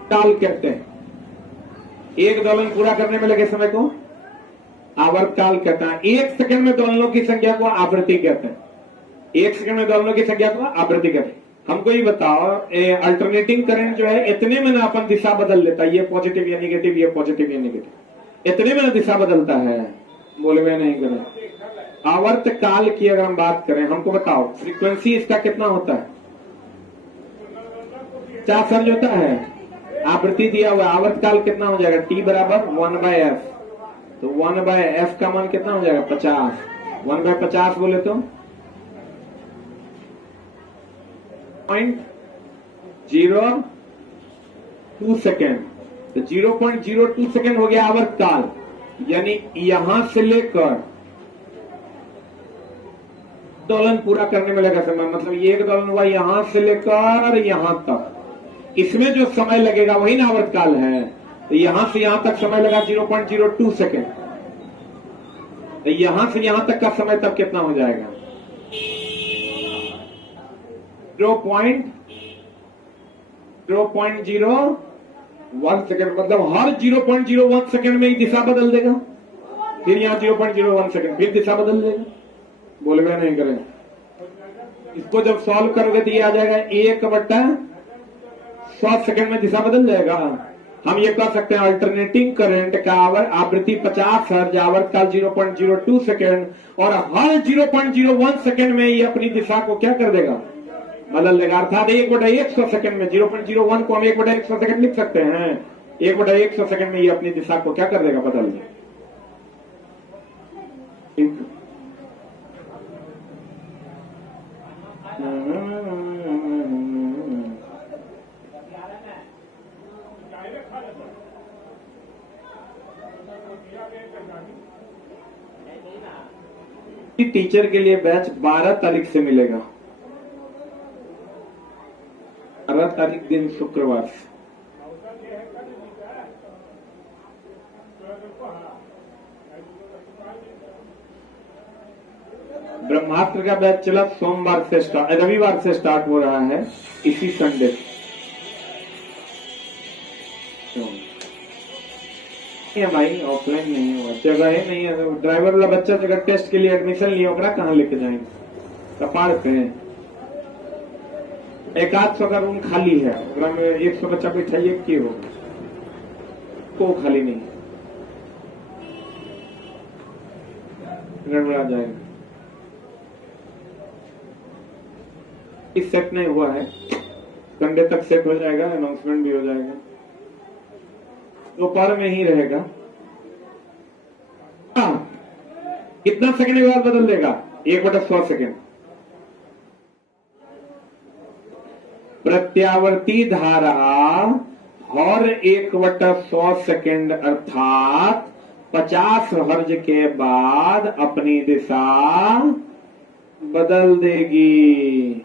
काल कहते हैं। एक दोलन पूरा करने में लगे समय को आवर्त काल कहते हैं। 1 सेकंड में दोलनों की संख्या को आवृत्ति कहते हैं। 1 सेकंड में दोलनों की संख्या को आवृत्ति कहते हैं। हमको ये बताओ, अल्टरनेटिंग करंट जो है इतने में ना अपन दिशा बदल लेता है। ये पॉजिटिव या निगेटिव, ये पॉजिटिव या निगेटिव, इतने में ना दिशा बदलता है। बोले वे नहीं करें। आवर्त काल की अगर हम बात करें, हमको बताओ फ्रीक्वेंसी इसका कितना होता है? 50 हर्ट्ज होता है। आवृत्ति दिया हुआ, आवर्त काल कितना हो जाएगा? T बराबर 1/f। तो 1/f का मान कितना हो जाएगा? 50। 1/50 बोले तो 0.02 सेकेंड। तो 0.02 सेकेंड हो गया आवर्त काल। यानी यहां से लेकर दोलन पूरा करने में लगा समय, मतलब ये एक दोलन हुआ यहां से लेकर यहां तक, इसमें जो समय लगेगा वही ना आवर्त काल है। तो यहां से यहां तक समय लगा 0.02 सेकेंड। तो यहां से यहां तक का समय तब कितना हो जाएगा? 0.01 सेकेंड। मतलब हर 0.01 सेकेंड में ही दिशा बदल देगा। फिर यहाँ 0.01 सेकेंड फिर दिशा बदल देगा। बोले गए नहीं करें। इसको जब सॉल्व करोगे तो ये आ जाएगा 1/100 सेकेंड में दिशा बदल जाएगा। हम ये कह सकते हैं अल्टरनेटिंग करंट का आवृत्ति 50 हर्ट्ज, आवर्तकाल 0.02 सेकेंड, और हर 0.01 सेकेंड में ये अपनी दिशा को क्या कर देगा, बदल देगा। अर्थात 1/100 सेकेंड में 0.01 को हम 1/100 सेकेंड लिख सकते हैं। 1/100 सेकेंड में ये अपनी दिशा को क्या कर देगा, बदल देगा। टीचर के लिए बैच 12 तारीख से मिलेगा, 12 तारीख दिन शुक्रवार से। ब्रह्मास्त्र का बैच चला सोमवार से रविवार से स्टार्ट हो रहा है, इसी संडे से। भाई ऑफलाइन नहीं हुआ, जगह है नहीं है, तो ड्राइवर वाला बच्चा जगह टेस्ट के लिए एडमिशन लिया होगा, कहाँ लेके जाएंगे, कपाड़ पे। 100 का रूम खाली है, में 100 बच्चा बैठाइए की होगा, को खाली नहीं, गड़बड़ा जाएगा। इस सेट नहीं हुआ है, संडे तक सेट हो जाएगा, अनाउंसमेंट भी हो जाएगा, दोपहर में ही रहेगा। कितना सेकंड के बाद बदल देगा, 1/100 सेकंड। प्रत्यावर्ती धारा हर 1/100 सेकंड अर्थात 50 हर्ज के बाद अपनी दिशा बदल देगी।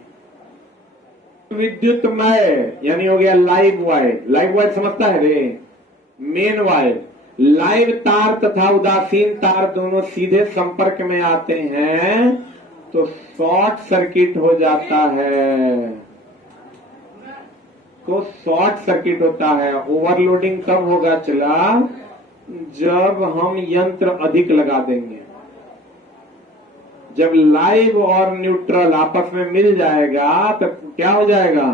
विद्युतमय यानी हो गया लाइव वायर। लाइव वायर समझता है रे, मेन वायर। लाइव तार तथा उदासीन तार दोनों सीधे संपर्क में आते हैं तो शॉर्ट सर्किट हो जाता है, तो शॉर्ट सर्किट होता है। ओवरलोडिंग तब होगा चला जब हम यंत्र अधिक लगा देंगे। जब लाइव और न्यूट्रल आपस में मिल जाएगा तो क्या हो जाएगा,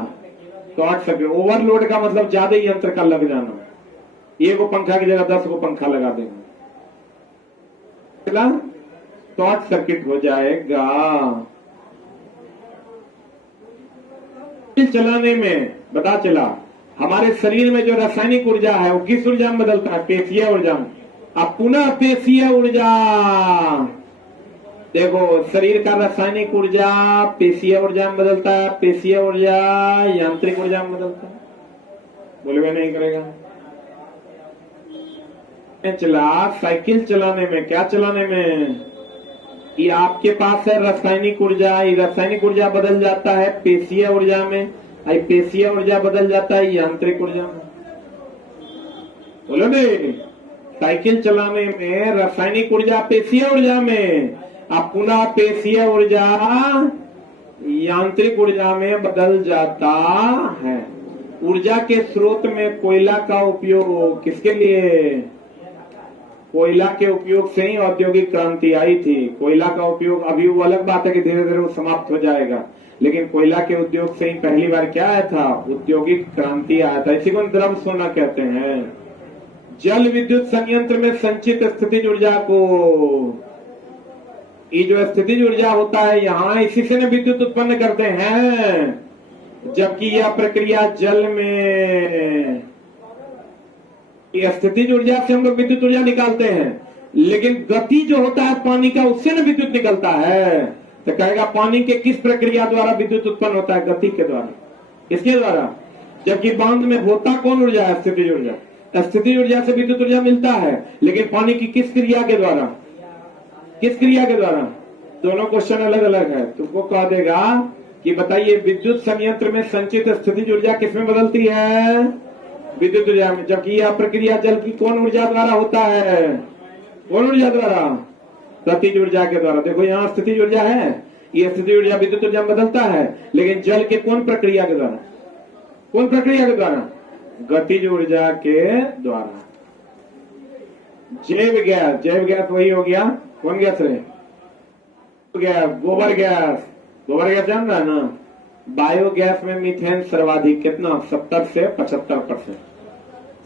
शॉर्ट सर्किट। ओवरलोड का मतलब ज्यादा यंत्र का लग जाना, एक को पंखा की जगह 10 को पंखा लगा देंगे, शॉर्ट सर्किट हो जाएगा। चलाने में पता चला हमारे शरीर में जो रासायनिक ऊर्जा है वो किस ऊर्जा में बदलता है, पेशीय ऊर्जा में। अब पुनः पेशीय ऊर्जा, देखो शरीर का रासायनिक ऊर्जा पेशीय ऊर्जा में बदलता है, पेशीय ऊर्जा यांत्रिक ऊर्जा में बदलता है। बोले नहीं करेगा। चला साइकिल चलाने में, क्या चलाने में, ये आपके पास है रासायनिक ऊर्जा, ये रासायनिक ऊर्जा बदल जाता है पेशीय ऊर्जा में, आई पेशीय ऊर्जा बदल जाता है यांत्रिक ऊर्जा में। बोलो नहीं, साइकिल चलाने में रासायनिक ऊर्जा पेशीय ऊर्जा में, अब पुनः पेशीय ऊर्जा यांत्रिक ऊर्जा में बदल जाता है। ऊर्जा के स्रोत में कोयला का उपयोग किसके लिए, कोयला के उपयोग से ही औद्योगिक क्रांति आई थी। कोयला का उपयोग अभी वो अलग बात है कि धीरे धीरे वो समाप्त हो जाएगा, लेकिन कोयला के उद्योग से ही पहली बार क्या आया था, औद्योगिक क्रांति आया था। इसी को द्रव सोना कहते हैं। जल विद्युत संयंत्र में संचित स्थितिज ऊर्जा को, ये जो स्थितिज ऊर्जा होता है यहाँ, इसी से न विद्युत उत्पन्न करते हैं, जबकि यह प्रक्रिया जल में, स्थितिज ऊर्जा से हम लोग विद्युत ऊर्जा निकालते हैं, लेकिन गति जो होता है पानी का उससे न विद्युत निकलता है। तो कहेगा पानी के किस प्रक्रिया द्वारा विद्युत उत्पन्न होता है, गति के द्वारा, इसके द्वारा। जबकि बांध में होता कौन ऊर्जा है, स्थितिज ऊर्जा। स्थितिज ऊर्जा से विद्युत ऊर्जा मिलता है, लेकिन पानी की किस क्रिया के द्वारा, किस क्रिया के द्वारा। दोनों क्वेश्चन अलग अलग है। तुमको कह देगा कि बताइए विद्युत संयंत्र में संचित स्थितिज ऊर्जा किसमें बदलती है, विद्युत ऊर्जा में, जबकि यह प्रक्रिया जल की कौन ऊर्जा द्वारा होता है, कौन ऊर्जा द्वारा, स्थितिज ऊर्जा के द्वारा। देखो यहाँ स्थितिज ऊर्जा है, ये स्थितिज ऊर्जा विद्युत ऊर्जा में बदलता है, लेकिन जल के कौन प्रक्रिया के द्वारा, कौन प्रक्रिया के द्वारा, गतिज ऊर्जा के द्वारा। जैव गैस, जैव गैस वही हो गया, कौन गैस है, गैस, गोबर गैस। गोबर गैस जान रहा है ना। बायोगैस में मीथेन सर्वाधिक, कितना, 70 से 75%।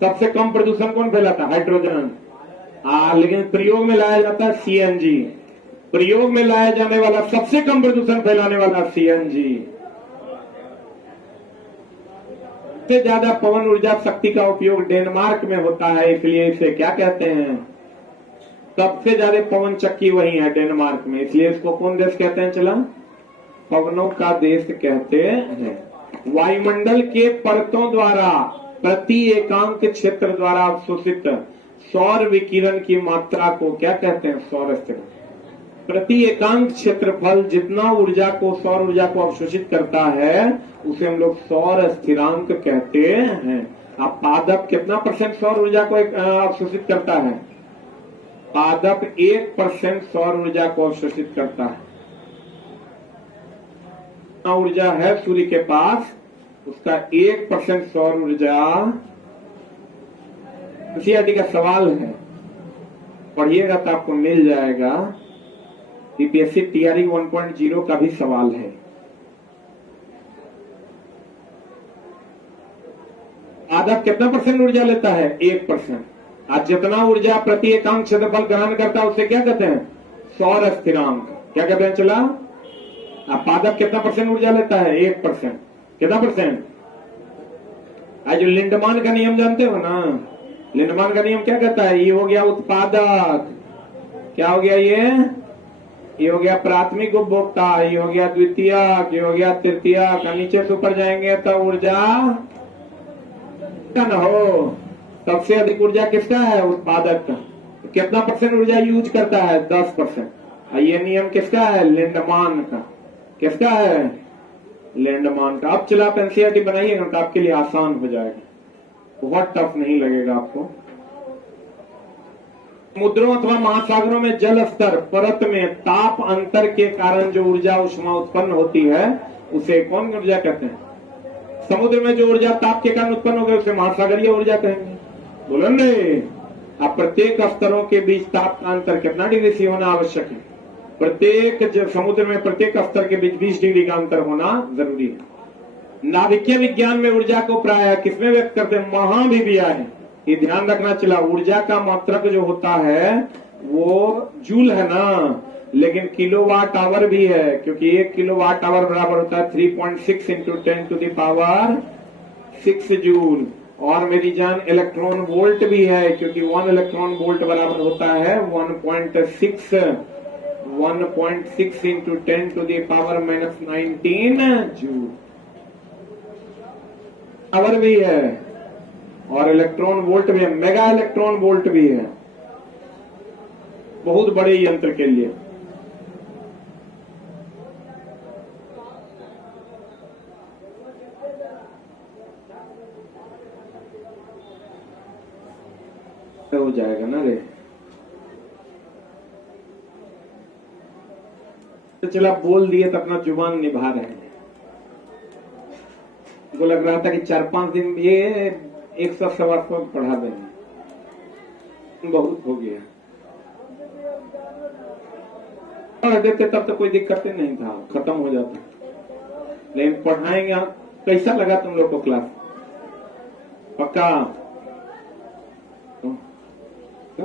सबसे कम प्रदूषण कौन फैलाता है? हाइड्रोजन। लेकिन प्रयोग में लाया जाता है सीएनजी। प्रयोग में लाया जाने वाला सबसे कम प्रदूषण फैलाने वाला सीएनजी। सबसे ज्यादा पवन ऊर्जा शक्ति का उपयोग डेनमार्क में होता है, इसलिए इसे क्या कहते हैं? सबसे ज्यादा पवन चक्की वही है डेनमार्क में, इसलिए इसको कौन देश कहते हैं? चला, पवनों का देश कहते हैं। वायुमंडल के परतों द्वारा प्रति एकांक क्षेत्र द्वारा अवशोषित सौर विकिरण की मात्रा को क्या कहते हैं? सौर स्थिरांक। प्रति एकांक क्षेत्रफल जितना ऊर्जा को, सौर ऊर्जा को अवशोषित करता है उसे हम लोग सौर स्थिरांक कहते हैं। अब पादप कितना परसेंट सौर ऊर्जा को अवशोषित करता है? पादप 1% सौर ऊर्जा को अवशोषित करता है। ऊर्जा है सूर्य के पास, उसका 1% सौर ऊर्जा। एनसीईआरटी का सवाल है, पढ़िएगा तो आपको मिल जाएगा। यूपीएससी टीआरई 1.0 का भी सवाल है। पादप कितना परसेंट ऊर्जा लेता है? 1%। आज जितना ऊर्जा प्रति एकांक क्षेत्रफल ग्रहण करता है उसे क्या कहते हैं? सौर स्थिरांक। क्या कहते हैं? चला, पादप कितना परसेंट ऊर्जा लेता है? 1%। कितना परसेंट? आज जो लिंडमान का नियम जानते हो ना, लिंडमान का नियम क्या कहता है? ये हो गया उत्पादक, क्या हो गया? ये हो गया प्राथमिक उपभोक्ता, ये हो गया द्वितीयक, ये हो गया तृतीयक। नीचे से ऊपर जाएंगे तो ऊर्जा न हो, सबसे अधिक ऊर्जा किसका है? उत्पादक का। तो कितना परसेंट ऊर्जा यूज करता है? 10%। ये नियम किसका है? लिंडमान का। किसका है? लिंडमान का। अब चला आप एनसीईआरटी बनाइएगा तो आपके लिए आसान हो जाएगा, बहुत टफ नहीं लगेगा आपको। समुद्रों अथवा महासागरों में जल स्तर परत में ताप अंतर के कारण जो ऊर्जा उष्मा उत्पन्न होती है उसे कौन ऊर्जा कहते हैं? समुद्र में जो ऊर्जा ताप के कारण उत्पन्न हो गई उसे महासागरीय ऊर्जा कहेंगे। बोलो ने, अब प्रत्येक स्तरों के बीच ताप का अंतर कितना डिग्री से होना आवश्यक है? प्रत्येक समुद्र में प्रत्येक स्तर के बीच 20 डिग्री का अंतर होना जरूरी है। नाभिकीय विज्ञान में ऊर्जा को प्रायः किसमें व्यक्त करते हैं? महाभिविया है। ये ध्यान रखना चला, ऊर्जा का मात्रक जो होता है वो जूल है ना, लेकिन किलोवाट आवर भी है, क्योंकि 1 किलोवाट आवर बराबर होता है 3.6 इंटू 10⁻6 जूल। और मेरी जान इलेक्ट्रॉन वोल्ट भी है, क्योंकि 1 इलेक्ट्रॉन वोल्ट बराबर होता है 1.6 इंटू 10⁻⁻19 जूल। आवर भी है और इलेक्ट्रॉन वोल्ट भी है, मेगा इलेक्ट्रॉन वोल्ट भी है, बहुत बड़े यंत्र के लिए। हो जाएगा ना रे। तो चला बोल दिए तो अपना जुबान निभा रहे हैं। को लग रहा था कि 4-5 दिन ये 100-125 पढ़ा देंगे, बहुत हो गया। पढ़ देते तब तो कोई दिक्कत नहीं था, खत्म हो जाता। लेकिन पढ़ाएंगे। कैसा लगा तुम लोग को क्लास? पक्का?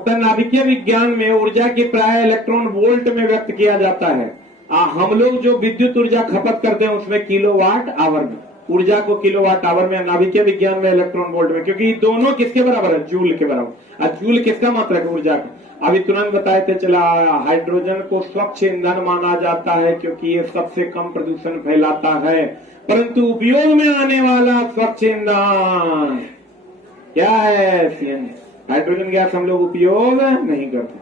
नाभिकीय विज्ञान में ऊर्जा की प्राय इलेक्ट्रॉन वोल्ट में व्यक्त किया जाता है। हम लोग जो विद्युत ऊर्जा खपत करते हैं उसमें किलोवाट आवर में, ऊर्जा को किलोवाट आवर में, नाभिकीय विज्ञान में इलेक्ट्रॉन वोल्ट में, क्योंकि दोनों किसके बराबर है? जूल के बराबर। और जूल किसका मात्रक है? ऊर्जा का। अभी तुरंत बताए थे चला, हाइड्रोजन को स्वच्छ ईंधन माना जाता है क्योंकि ये सबसे कम प्रदूषण फैलाता है, परंतु उपयोग में आने वाला स्वच्छ ईंधन क्या है? सीएनजी। हाइड्रोजन गैस हम लोग उपयोग नहीं करते।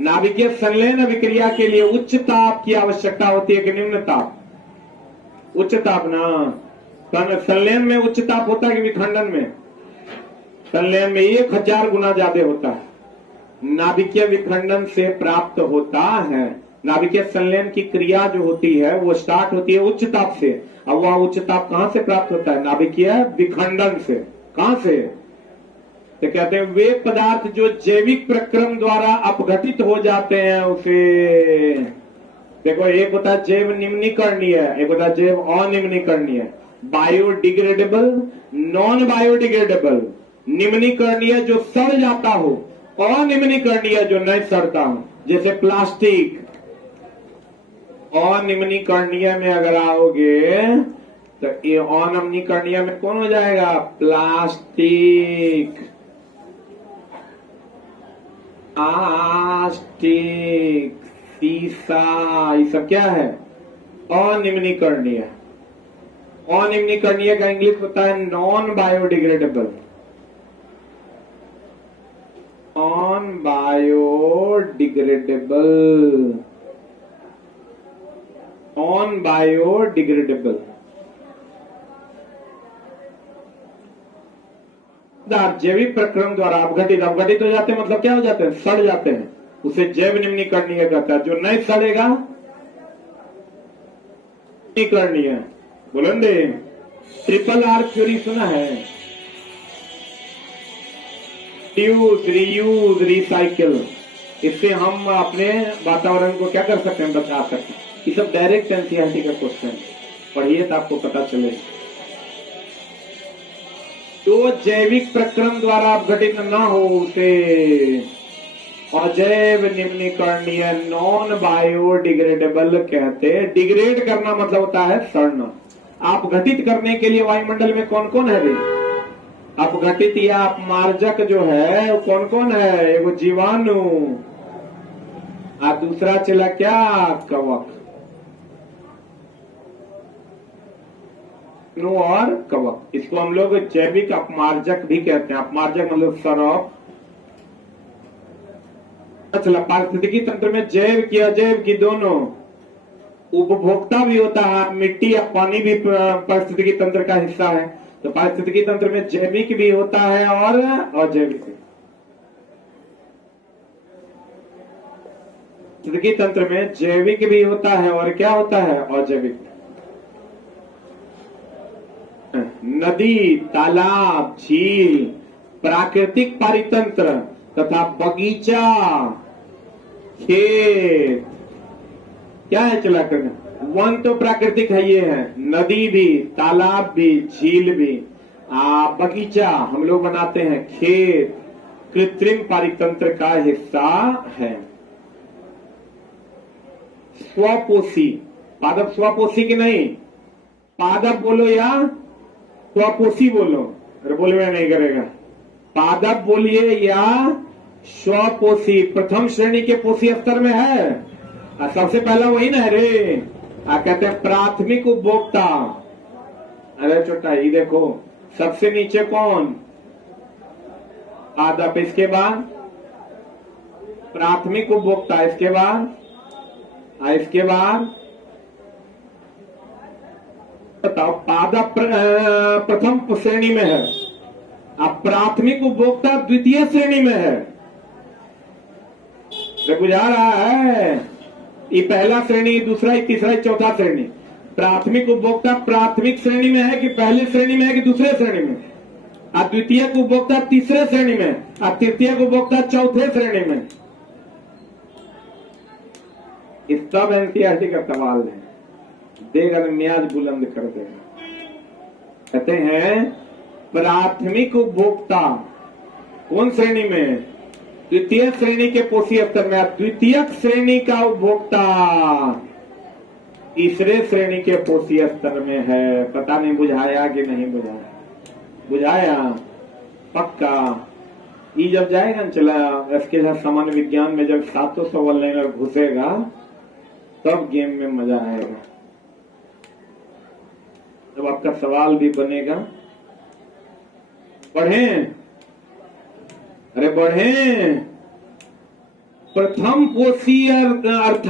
नाभिकीय संलयन अभिक्रिया के लिए उच्च ताप की आवश्यकता होती है कि निम्न ताप? उच्च ताप ना। संलयन में उच्च ताप होता है कि विखंडन में? संलयन में 1000 गुना ज्यादा होता है, नाभिकीय विखंडन से प्राप्त होता है। नाभिकीय संलयन की क्रिया जो होती है वो स्टार्ट होती है उच्च ताप से। अब वह उच्च ताप कहां से प्राप्त होता है? नाभिकीय विखंडन से। कहां से? तो कहते हैं वे पदार्थ जो जैविक प्रक्रम द्वारा अपघटित हो जाते हैं उसे, देखो एक होता है जैव निम्नीकरणीय, एक होता है जैव अनिम्नीकरणीय। Biodegradable, non biodegradable. निम्नीकरणीय जो सड़ जाता हो, अनिम्नीकरणीय जो नहीं सड़ता हो, जैसे प्लास्टिक। अनिम्नीकरणीय में अगर आओगे तो ये अनिम्नीकरणीय में कौन हो जाएगा? प्लास्टिक। प्लास्टिक, शीशा, ये सब क्या है? अनिम्नीकरणीय। अनिम्नीकरणीय का इंग्लिश होता है non biodegradable. Non biodegradable, non biodegradable. जैविक प्रक्रम द्वारा अपघटित, अपघटित हो जाते हैं मतलब क्या हो जाते हैं? सड़ जाते हैं। उसे जैव निम्नीकरणीय कहता है। जो नहीं सड़ेगा निम्नीकरणीय। बुलंदे RRR थ्योरी सुना है? Use, reuse, recycle. इससे हम अपने वातावरण को क्या कर सकते हैं? बचा सकते हैं। ये सब डायरेक्ट एनसीईआरटी का क्वेश्चन पढ़िए तो आपको पता चलेगा। तो जैविक प्रक्रम द्वारा अपघटित न हो उसे अजैव निम्नीकरणीय, नॉन बायोडिग्रेडेबल कहते हैं। डिग्रेड करना मतलब होता है सड़ना। अपघटित करने के लिए वायुमंडल में कौन कौन है रे? अपघटित या अपमार्जक जो है वो कौन कौन है? एगो जीवाणु और दूसरा चला क्या? कवक। और कवक, इसको हम लोग जैविक अपमार्जक भी कहते हैं। अपमार्जक मतलब सरफ। अच्छा, पारिस्थितिकी तंत्र में जैव की अजैव की दोनों उपभोक्ता भी होता है। मिट्टी या पानी भी पारिस्थितिकी तंत्र का हिस्सा है। तो पारिस्थितिकी तंत्र में जैविक भी होता है और अजैविक। पारिस्थितिकी तंत्र में जैविक भी होता है और क्या होता है? अजैविक। नदी, तालाब, झील, प्राकृतिक पारितंत्र तथा बगीचा, खेत क्या है? चला करना। वन तो प्राकृतिक है, ये है। नदी भी, तालाब भी, झील भी, बगीचा हम लोग बनाते हैं। खेत कृत्रिम पारितंत्र का हिस्सा है। स्वपोषी, पादप स्वपोषी की नहीं, पादप बोलो या स्वपोषी बोलो। अरे बोलवे नहीं करेगा। पादप बोलिए या स्वपोषी। प्रथम श्रेणी के पोषी स्तर में है। सबसे पहला वही ना रे। कहते हैं प्राथमिक उपभोक्ता। अरे छोटा ये देखो, सबसे नीचे कौन? पादप। इसके बाद प्राथमिक उपभोक्ता। इसके बाद बताओ, पादप प्रथम श्रेणी में है। अब प्राथमिक उपभोक्ता द्वितीय श्रेणी में है। बुझा रहा है? ये पहला श्रेणी, दूसरा, तीसरा, चौथा श्रेणी। प्राथमिक उपभोक्ता प्राथमिक श्रेणी में है कि पहली श्रेणी में है कि दूसरे श्रेणी में? और द्वितीय उपभोक्ता तीसरे श्रेणी में और तृतीय उपभोक्ता चौथे श्रेणी में। इस सब एनसीईआरटी का सवाल है। देगा म्याज बुलंद कर देगा। कहते हैं प्राथमिक उपभोक्ता कौन श्रेणी में? द्वितीय श्रेणी के पोषी स्तर में। द्वितीय श्रेणी का उपभोक्ता तीसरे श्रेणी के पोषी स्तर में है। पता नहीं बुझाया कि नहीं बुझाया? बुझाया पक्का। ये जब जाएगा ना, चला इसके साथ सामान्य विज्ञान में जब 700 सवाल लाइनर घुसेगा तब गेम में मजा आएगा। जब आपका सवाल भी बनेगा। पढ़ें, अरे बढ़ें। प्रथम पोषी अर्थात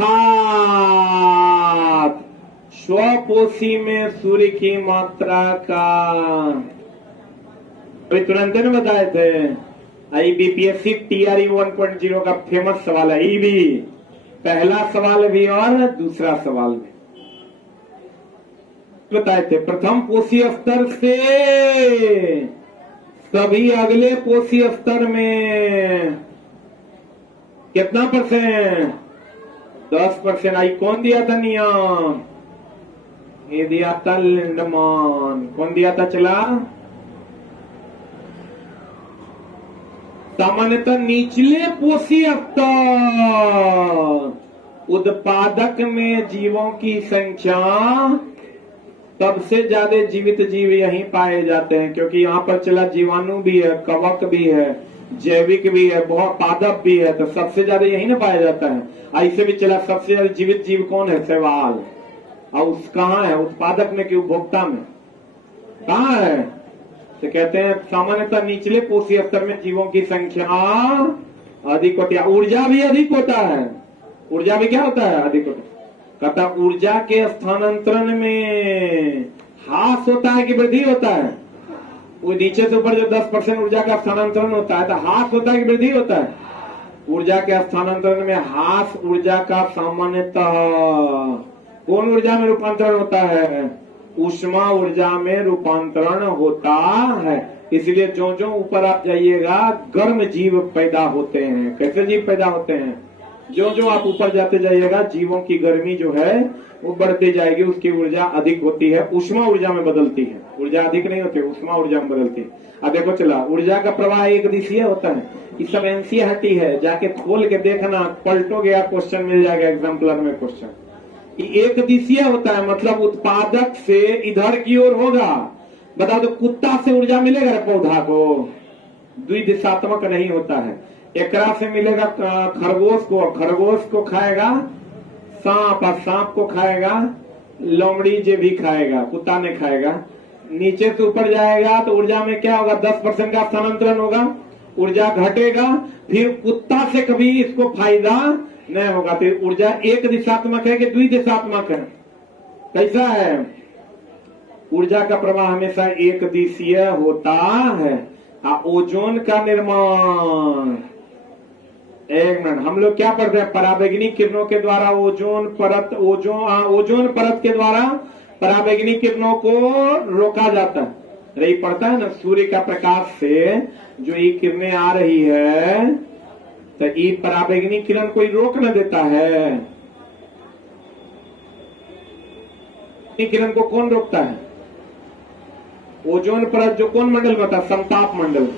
स्वपोषी में सूर्य की मात्रा का, अभी तुरंत ने बताए थे। IBPSC TRE 1.0 का फेमस सवाल है। ये भी पहला सवाल भी और दूसरा सवाल भी बताए थे। प्रथम पोषी स्तर से सभी अगले पोषी स्तर में कितना %? 10%। आई कौन दिया था नियम? ये दिया था लिंडमान। कौन दिया था? चला सामान्यतः निचले पोषी स्तर उत्पादक में जीवों की संख्या सबसे ज्यादा जीवित जीव यहीं पाए जाते हैं, क्योंकि यहाँ पर चला जीवाणु भी है, कवक भी है, जैविक भी है, बहुत पादप भी है, तो सबसे ज्यादा यही ना पाया जाता है। ऐसे भी चला सबसे ज्यादा जीवित जीव कौन है? शैवाल। और उस कहाँ है? उत्पादक में कि उपभोक्ता में? कहाँ है? तो कहते हैं सामान्यतः निचले पोषी स्तर में जीवों की संख्या अधिक होती है, ऊर्जा भी अधिक होता है। ऊर्जा भी क्या होता है? अधिक होता है। कहता ऊर्जा के स्थानांतरण में ह्रास होता है कि वृद्धि होता है? वो नीचे से ऊपर जो 10% ऊर्जा का स्थानांतरण होता है, तो ह्रास होता है कि वृद्धि होता है? ऊर्जा के स्थानांतरण में ह्रास ऊर्जा का सामान्यतः कौन ऊर्जा में रूपांतरण होता है? ऊष्मा ऊर्जा में रूपांतरण होता है। इसलिए जो जो ऊपर आप जाइएगा गर्म जीव पैदा होते हैं। कैसे जीव पैदा होते हैं? जो जो आप ऊपर जाते जाइएगा जीवों की गर्मी जो है वो बढ़ती जाएगी, उसकी ऊर्जा अधिक होती है, ऊष्मा ऊर्जा में बदलती है। ऊर्जा अधिक नहीं होती, ऊष्मा ऊर्जा में बदलती है। अब देखो चला, ऊर्जा का प्रवाह एक दिशीय होता है। इस सब एनसीईआरटी है, जाके खोल के देखना, पलटोगे आप क्वेश्चन मिल जाएगा एग्जाम्पलर में क्वेश्चन। एक दिशीय होता है, मतलब उत्पादक से इधर की ओर होगा। बता दो कुत्ता से ऊर्जा मिलेगा पौधा को? द्विदिशात्मक नहीं होता है। एकरा से मिलेगा खरगोश को खाएगा सांप, और सांप को खाएगा लोमड़ी, जे भी खाएगा, कुत्ता ने खाएगा। नीचे से ऊपर जाएगा तो ऊर्जा में क्या होगा? 10% का स्थानांतरण होगा, ऊर्जा घटेगा। फिर कुत्ता से कभी इसको फायदा नहीं होगा। तो ऊर्जा एक दिशात्मक है कि द्विदिशात्मक है? कैसा है? ऊर्जा का प्रवाह हमेशा एक दिशीय होता है। ओजोन का निर्माण, एक मिनट, हम लोग क्या पढ़ते हैं? पराबैंगनी किरणों के द्वारा ओजोन परत के द्वारा पराबैंगनी किरणों को रोका जाता है। रही पड़ता है ना, सूर्य का प्रकाश से जो ये किरणें आ रही है तो ये पराबैंगनी किरण कोई रोक न देता है। किरण को कौन रोकता है? ओजोन परत जो कौन मंडल में था? समताप मंडल,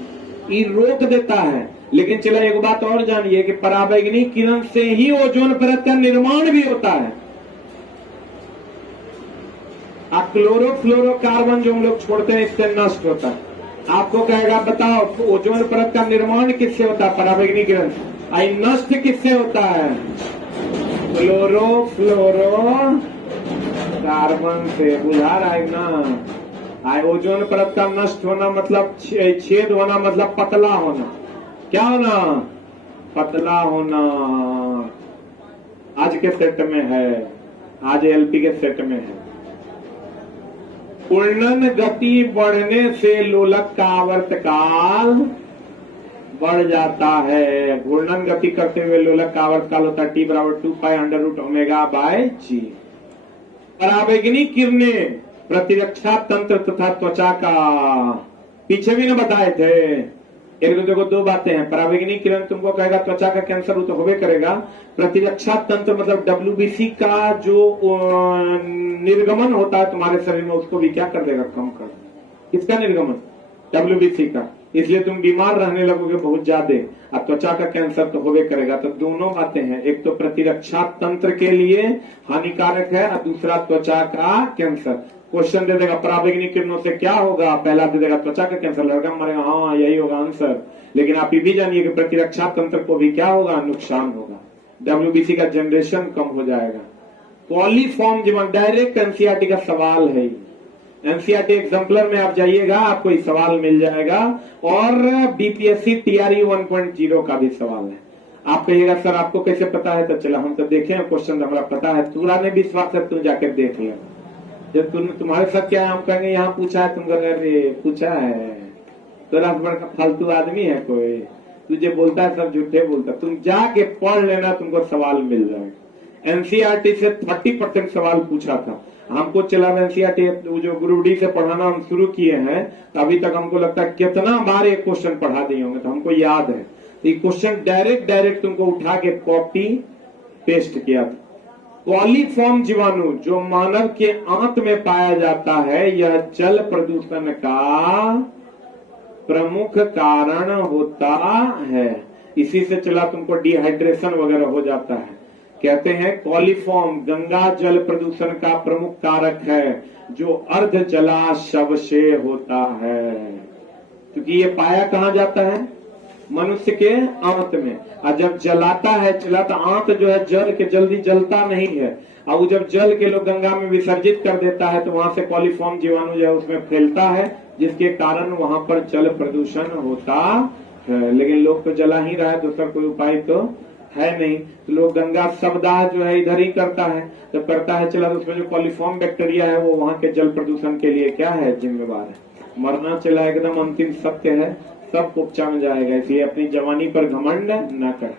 ये रोक देता है। लेकिन चला एक बात और जानिए कि पराबैंगनी किरण से ही ओजोन परत का निर्माण भी होता है। क्लोरोफ्लोरोकार्बन जो हम लोग छोड़ते हैं इससे नष्ट होता है। आपको कहेगा बताओ ओजोन परत का निर्माण किससे होता है? पराबैंगनी किरण से। आई नष्ट किससे होता है? क्लोरोफ्लोरोकार्बन से। बुझा रहा है ना? आई ओजोन परत का नष्ट होना मतलब छेद होना, मतलब पतला होना। क्या होना? पतला होना। आज के सेट में है, आज एलपी के सेट में है। घूर्णन गति बढ़ने से लोलक का आवर्तकाल बढ़ जाता है। घूर्णन गति करते हुए लोलक का आवर्तकाल होता है T बराबर 2π√ω/g। पराबैंगनी किरणें प्रतिरक्षा तंत्र तथा त्वचा का, पीछे भी न बताए थे। एक देखो दो बातें हैं। पराबैंगनी किरण तुमको कहेगा त्वचा का कैंसर तो होवे करेगा। प्रतिरक्षा तंत्र मतलब WBC का जो निर्गमन होता है तुम्हारे शरीर में, उसको भी क्या कर देगा? कम कर। किसका निर्गमन? WBC का। इसलिए तुम बीमार रहने लगोगे बहुत ज्यादा, और त्वचा का कैंसर तो होवे करेगा। तो दोनों बातें हैं, एक तो प्रतिरक्षा तंत्र के लिए हानिकारक है और दूसरा त्वचा का कैंसर। क्वेश्चन दे देगा पराबैंगनी किरणों से क्या होगा, पहला दे देगा त्वचा का कैंसर, लड़का मरेगा, हाँ यही होगा आंसर। लेकिन आप ये भी जानिए कि प्रतिरक्षा तंत्र को भी क्या होगा? नुकसान होगा। WBC का जनरेशन कम हो जाएगा। कॉलीफॉर्म जीवन डायरेक्ट एनसीईआरटी का सवाल है। एनसीईआरटी एग्जाम्पलर में आप जाइएगा, आपको ये सवाल मिल जाएगा। और बीपीएससी TRE 1.0 का भी सवाल है। आप कहिएगा सर आपको कैसे पता है? तो चला हम तो देखे हैं क्वेश्चन, हमारा पता है। पूरा ने विश्वास है, तुम जाकर देख लिया। जब तुम्हारे साथ क्या है, हम कहेंगे यहाँ पूछा है, तुम कहेंगे पूछा है, तेरा बड़ा फालतू आदमी है कोई, तुझे बोलता है सब झूठे बोलता। तुम जाके पढ़ लेना, तुमको सवाल मिल जाएगा। एनसीईआरटी से 30% सवाल पूछा था हमको। चला एनसीईआरटी जो ग्रुप डी से पढ़ाना हम शुरू किए हैं, तो अभी तक हमको लगता है कितना बार एक क्वेश्चन पढ़ा दिए होंगे, तो हमको याद है। ये क्वेश्चन डायरेक्ट तुमको उठा के कॉपी पेस्ट किया था। कॉलीफॉर्म जीवाणु जो मानव के आंत में पाया जाता है, यह जल प्रदूषण का प्रमुख कारण होता है। इसी से चला तुमको डिहाइड्रेशन वगैरह हो जाता है। कहते हैं कॉलीफॉर्म गंगा जल प्रदूषण का प्रमुख कारक है, जो अर्ध जलाशव से होता है। क्योंकि ये पाया कहाँ जाता है? मनुष्य के आंत में। और जब जलाता है, जलाता आंत जो है जल के जल्दी जलता नहीं है, और वो जब जल के लोग गंगा में विसर्जित कर देता है तो वहां से कॉलीफॉर्म जीवाणु जो है उसमें फैलता है, जिसके कारण वहां पर जल प्रदूषण होता है। लेकिन लोग तो जला ही रहा है, दूसरा कोई उपाय तो है नहीं। तो लोग गंगा शवदाह जो है इधर ही करता है, तो करता है चला, तो उसमें जो कॉलीफॉर्म बैक्टीरिया है वो वहां के जल प्रदूषण के लिए क्या है? जिम्मेवार है। मरना चला एकदम अंतिम सत्य है, सब कुप्चा में जाएगा। इसलिए अपनी जवानी पर घमंड न कर,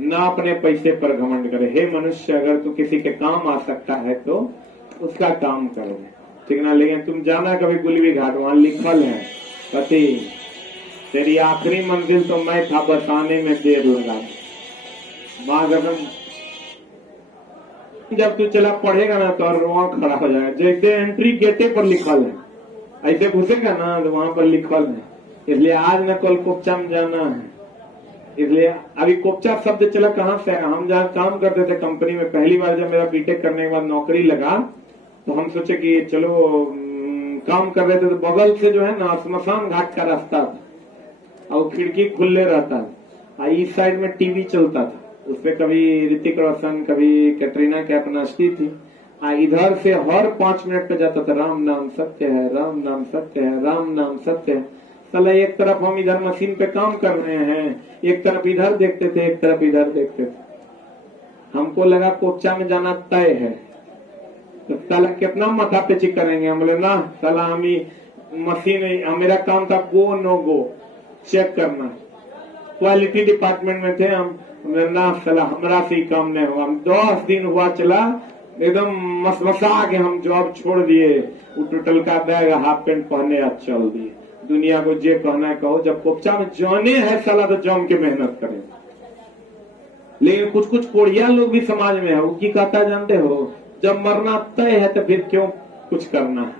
ना अपने पैसे पर घमंड करे। हे मनुष्य, अगर तू किसी के काम आ सकता है तो उसका काम करो, ठीक ना? लेकिन तुम जाना कभी गुलवी घाट, वहां लिखल है पति तेरी आखिरी मंजिल तो मैं था, बसाने में देर लगा। माँ कसम, जब तू चला पढ़ेगा ना तो रोआ खड़ा हो जाएगा। जैसे एंट्री गेटे पर लिखल है, ऐसे घुसेगा ना तो वहां पर लिखल है। इसलिए आज न कल कोपचा में जाना है। इसलिए अभी कोपचा शब्द चला कहाँ से? हम जहाँ काम करते थे कंपनी में, पहली बार जब मेरा बीटेक करने के बाद नौकरी लगा तो हम सोचे कि चलो काम कर रहे थे, तो बगल से जो है ना श्मशान घाट का रास्ता था और खिड़की खुले रहता था। इस साइड में टीवी चलता था, उसपे कभी ऋतिक रोशन, कभी कैटरीना कैफ नाचती थी। इधर से हर 5 मिनट पे जाता था, राम नाम सत्य है, राम नाम सत्य है, राम नाम सत्य है। साला एक तरफ हम इधर मशीन पे काम कर रहे हैं, एक तरफ इधर देखते थे, एक तरफ इधर देखते थे। हमको लगा कोपचा में जाना तय है, तो साला कितना माथा पेची करेंगे। हम बोले ना साला, हम मशीन, मेरा काम था गो नो गो चेक करना, क्वालिटी डिपार्टमेंट में थे हम। ना साला हमारा से ही काम नहीं हुआ। हम 10 दिन हुआ चला, एकदम मसमसा के हम जॉब छोड़ दिए, वो टोटल का बैग हाफ पेंट पहने और चल दिए। दुनिया को जे कहना है कहो, जब कोपचा में जाने है साला तो जम के मेहनत करें। लेकिन कुछ कुछ कोढ़िया लोग भी समाज में है, वो की कहता है जानते हो? जब मरना तय है तो फिर क्यों कुछ करना है?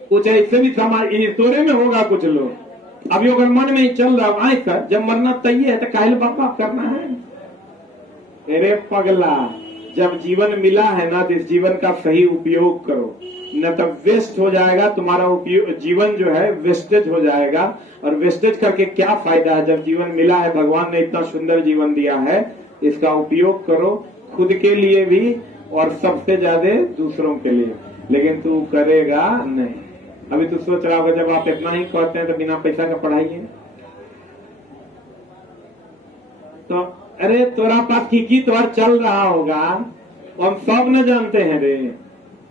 कुछ ऐसे भी समाज तोरे में होगा कुछ लोग। अभी अगर मन में ही चल रहा आए कर, जब मरना तय है तो काहे बापा करना है? अरे पगला, जब जीवन मिला है ना तो इस जीवन का सही उपयोग करो, न तो वेस्ट हो जाएगा तुम्हारा उपयोग। जीवन जो है वेस्टेज हो जाएगा, और वेस्टेज करके क्या फायदा है? जब जीवन मिला है, भगवान ने इतना सुंदर जीवन दिया है, इसका उपयोग करो, खुद के लिए भी और सबसे ज्यादा दूसरों के लिए। लेकिन तू करेगा नहीं। अभी तू सोच रहा होगा जब आप इतना ही कहते हैं तो बिना पैसा का पढ़ाई है तो, अरे तोरा पास की तो चल रहा होगा, हम सब न जानते हैं रे।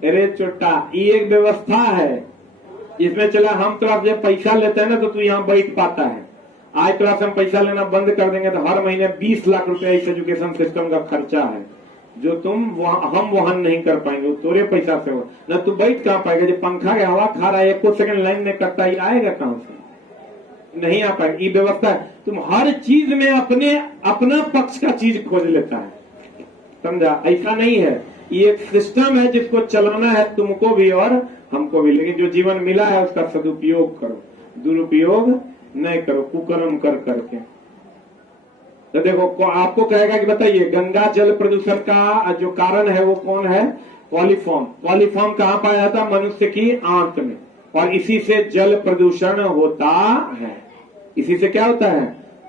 अरे चोटा, ये एक व्यवस्था है, इसमें चला हम तोरा जब पैसा लेते हैं ना तो तू यहाँ बैठ पाता है। आज तोरा से हम पैसा लेना बंद कर देंगे तो हर महीने 20 लाख रुपए इस एजुकेशन सिस्टम का खर्चा है, जो हम वहन नहीं कर पाएंगे। तोरे पैसा से हो ना, तू बैठ कहाँ पाएगा? जब पंखा के हवा खा रहा है, 1 सेकंड लाइन में करता ही आएगा कहां से? नहीं आ पाएगा। ये व्यवस्था है, तुम हर चीज में अपना पक्ष का चीज खोज लेता है, समझा? ऐसा नहीं है, ये एक सिस्टम है जिसको चलाना है तुमको भी और हमको भी। लेकिन जो जीवन मिला है उसका सदुपयोग करो, दुरुपयोग नहीं करो कुकर्म कर करके। तो देखो आपको कहेगा कि बताइए गंगा जल प्रदूषण का जो कारण है वो कौन है? कॉलीफॉर्म। कॉलीफॉर्म कहाँ पाया जाता है? मनुष्य की आंत में, और इसी से जल प्रदूषण होता है। इसी से क्या होता है?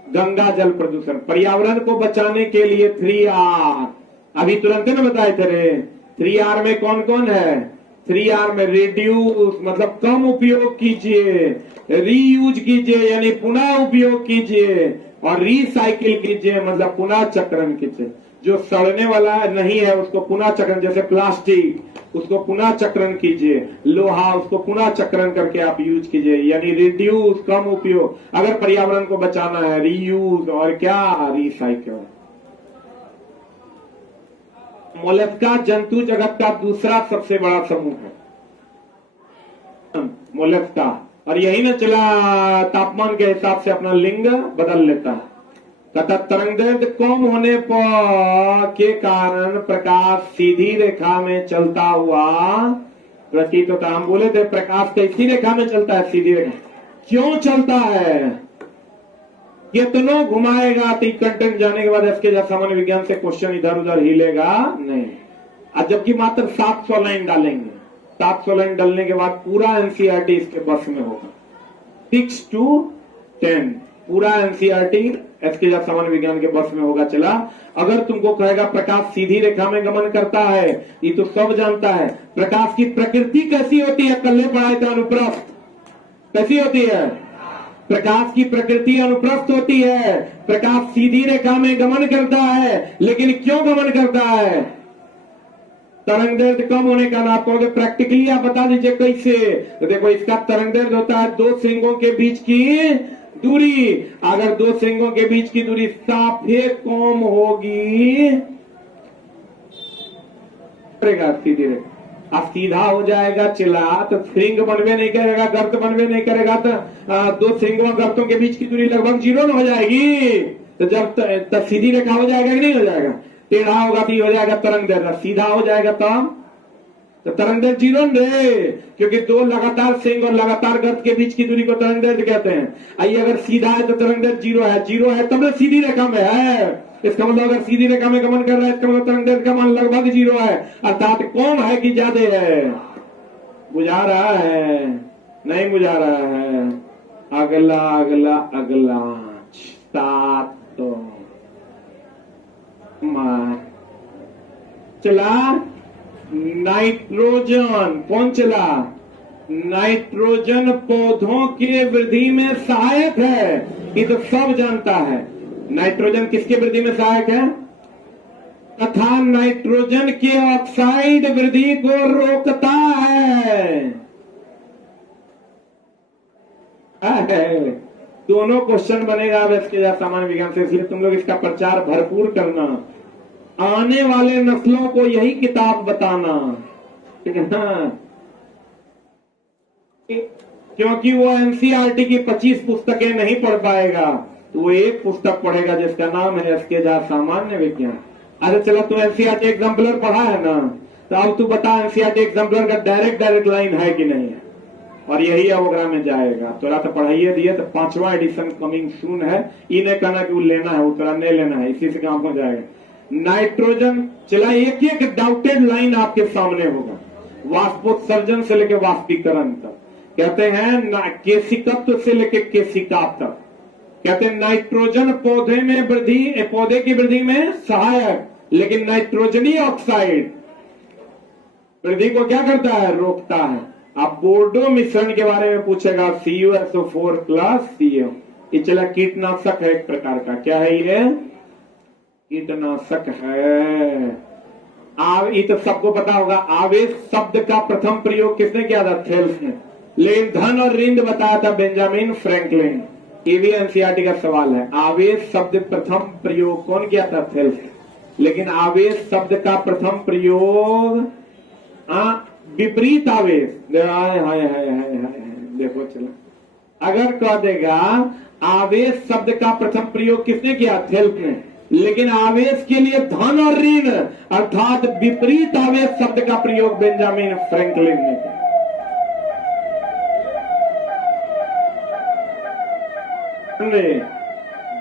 गंगा जल प्रदूषण। पर्यावरण को बचाने के लिए 3R, अभी तुरंत ना बताए थे रे। 3R में कौन कौन है? 3R में रिड्यूस मतलब कम उपयोग कीजिए, रीयूज कीजिए यानी पुनः उपयोग कीजिए, और रिसाइकिल कीजिए मतलब पुनः चक्रण कीजिए। जो सड़ने वाला नहीं है उसको पुनः चक्रण, जैसे प्लास्टिक उसको पुनः चक्रण कीजिए, लोहा उसको पुनः चक्रण करके आप यूज कीजिए, यानी रिड्यूस कम उपयोग। अगर पर्यावरण को बचाना है रीयूज और क्या रिसाइकिल। मोलस्का जंतु जगत का दूसरा सबसे बड़ा समूह है मोलस्का, और यही न चला तापमान के हिसाब से अपना लिंग बदल लेता है। तथा तरंगदैर्घ्य कम होने पर के कारण प्रकाश सीधी रेखा में चलता हुआ प्रतीत होता। हम बोले थे प्रकाश कैसी रेखा में चलता है? सीधी रेखा। क्यों चलता है, कितनों घुमाएगा तो कंटेंट जाने के बाद इसके जैसा सामान्य विज्ञान से क्वेश्चन इधर उधर हिलेगा नहीं। और जबकि मात्र 700 लाइन डालेंगे, 700 लाइन डालने के बाद पूरा एनसीईआरटी इसके बस में होगा। 6 to 10 पूरा एनसीईआरटी इसके जब सामान्य विज्ञान के बस में होगा। चला, अगर तुमको कहेगा प्रकाश सीधी रेखा में गमन करता है, ये तो सब जानता है। प्रकाश की प्रकृति कैसी होती है, कल पढ़ाए थे, अनुप्रस्थ कैसी होती है, प्रकाश की प्रकृति अनुप्रस्थ होती है। प्रकाश सीधी रेखा में गमन करता है, लेकिन क्यों गमन करता है, तरंग दैर्ध्य कम होने का। आप कहोगे प्रैक्टिकली आप बता दीजिए कैसे, तो देखो इसका तरंग दैर्ध्य होता है दो सिंगों के बीच की दूरी। अगर दो सिंगों के बीच की दूरी साफे कम होगी, सीधी रेखा अब सीधा हो जाएगा चिला, तो सिंग बनवे नहीं करेगा, गर्त बनवे नहीं करेगा, तो दो सिंगों गर्तों के बीच की दूरी लगभग 0 न हो जाएगी। तो जब तब सीधी रेखा हो जाएगा कि नहीं हो जाएगा, टेढ़ा होगा तो हो जाएगा तरंग दैर्ध्य, सीधा हो जाएगा तो तरंग दैर्ध्य 0 रे, क्योंकि दो लगातार सिंग और लगातार गर्त के बीच की दूरी को तरंग दैर्ध्य कहते हैं। आइए अगर सीधा है तो तरंग दैर्ध्य 0 है, 0 है तब सीधी रेखा में है। इसका मतलब अगर सीधी रेखा में गमन कर रहा है, इसका मतलब तरंग दैर्ध्य का मान लगभग 0 है, अर्थात कम है कि ज्यादा है। बुझा रहा है, नहीं बुझा रहा है। अगला अगला अगला 7 चला, नाइट्रोजन कौन चला, नाइट्रोजन पौधों के वृद्धि में सहायक है, ये तो सब जानता है। नाइट्रोजन किसके वृद्धि में सहायक है, तथा नाइट्रोजन के ऑक्साइड वृद्धि को रोकता है। दोनों क्वेश्चन बनेगा अब इसके सामान्य विज्ञान से, इसलिए तुम लोग इसका प्रचार भरपूर करना, आने वाले नस्लों को यही किताब बताना, ठीक है ना। क्योंकि वो एनसीईआरटी की 25 पुस्तकें नहीं पढ़ पाएगा, तो वो एक पुस्तक पढ़ेगा जिसका नाम है इसके सामान्य विज्ञान। अरे चलो तू एनसीईआरटी एग्जाम्पलर पढ़ा है ना, तो अब तू बता एनसीईआरटी एग्जाम्पलर का डायरेक्ट लाइन है कि नहीं है, और यही अवग्रह में जाएगा। तोरा तो पढ़ाइए दिए, तो 5वां एडिशन कमिंग सून है, इन्हें कहना कि वो लेना है, वो तोरा नहीं लेना है, इसी से काम हो जाएगा। नाइट्रोजन चला, एक एक डाउटेड लाइन आपके सामने होगा, वाष्पोत्सर्जन से लेकर वाष्पीकरण तक। कहते हैं केशिकत्व से लेकर केशिका तक। कहते हैं नाइट्रोजन पौधे में वृद्धि, पौधे की वृद्धि में सहायक, लेकिन नाइट्रोजनी ऑक्साइड वृद्धि को क्या करता है, रोकता है। आप बोर्डो मिश्रण के बारे में पूछेगा, CuSO4 + CO, ये चला कीटनाशक है एक प्रकार का। क्या है ये, कीटनाशक है। ये तो सबको पता होगा। आवेश शब्द का प्रथम प्रयोग किसने किया था, थेल्स ने, लेकिन धन और रिंद बताया था बेंजामिन फ्रैंकलिन। ये भी एनसीईआरटी का सवाल है। आवेश शब्द प्रथम प्रयोग कौन किया था, थेल्स, लेकिन आवेश शब्द का प्रथम प्रयोग विपरीत आवेश, देखो चलो, अगर कह देगा आवेश शब्द का प्रथम प्रयोग किसने किया, थेल्स ने, लेकिन आवेश के लिए धन और ऋण अर्थात विपरीत आवेश शब्द का प्रयोग बेंजामिन फ्रैंकलिन ने किया।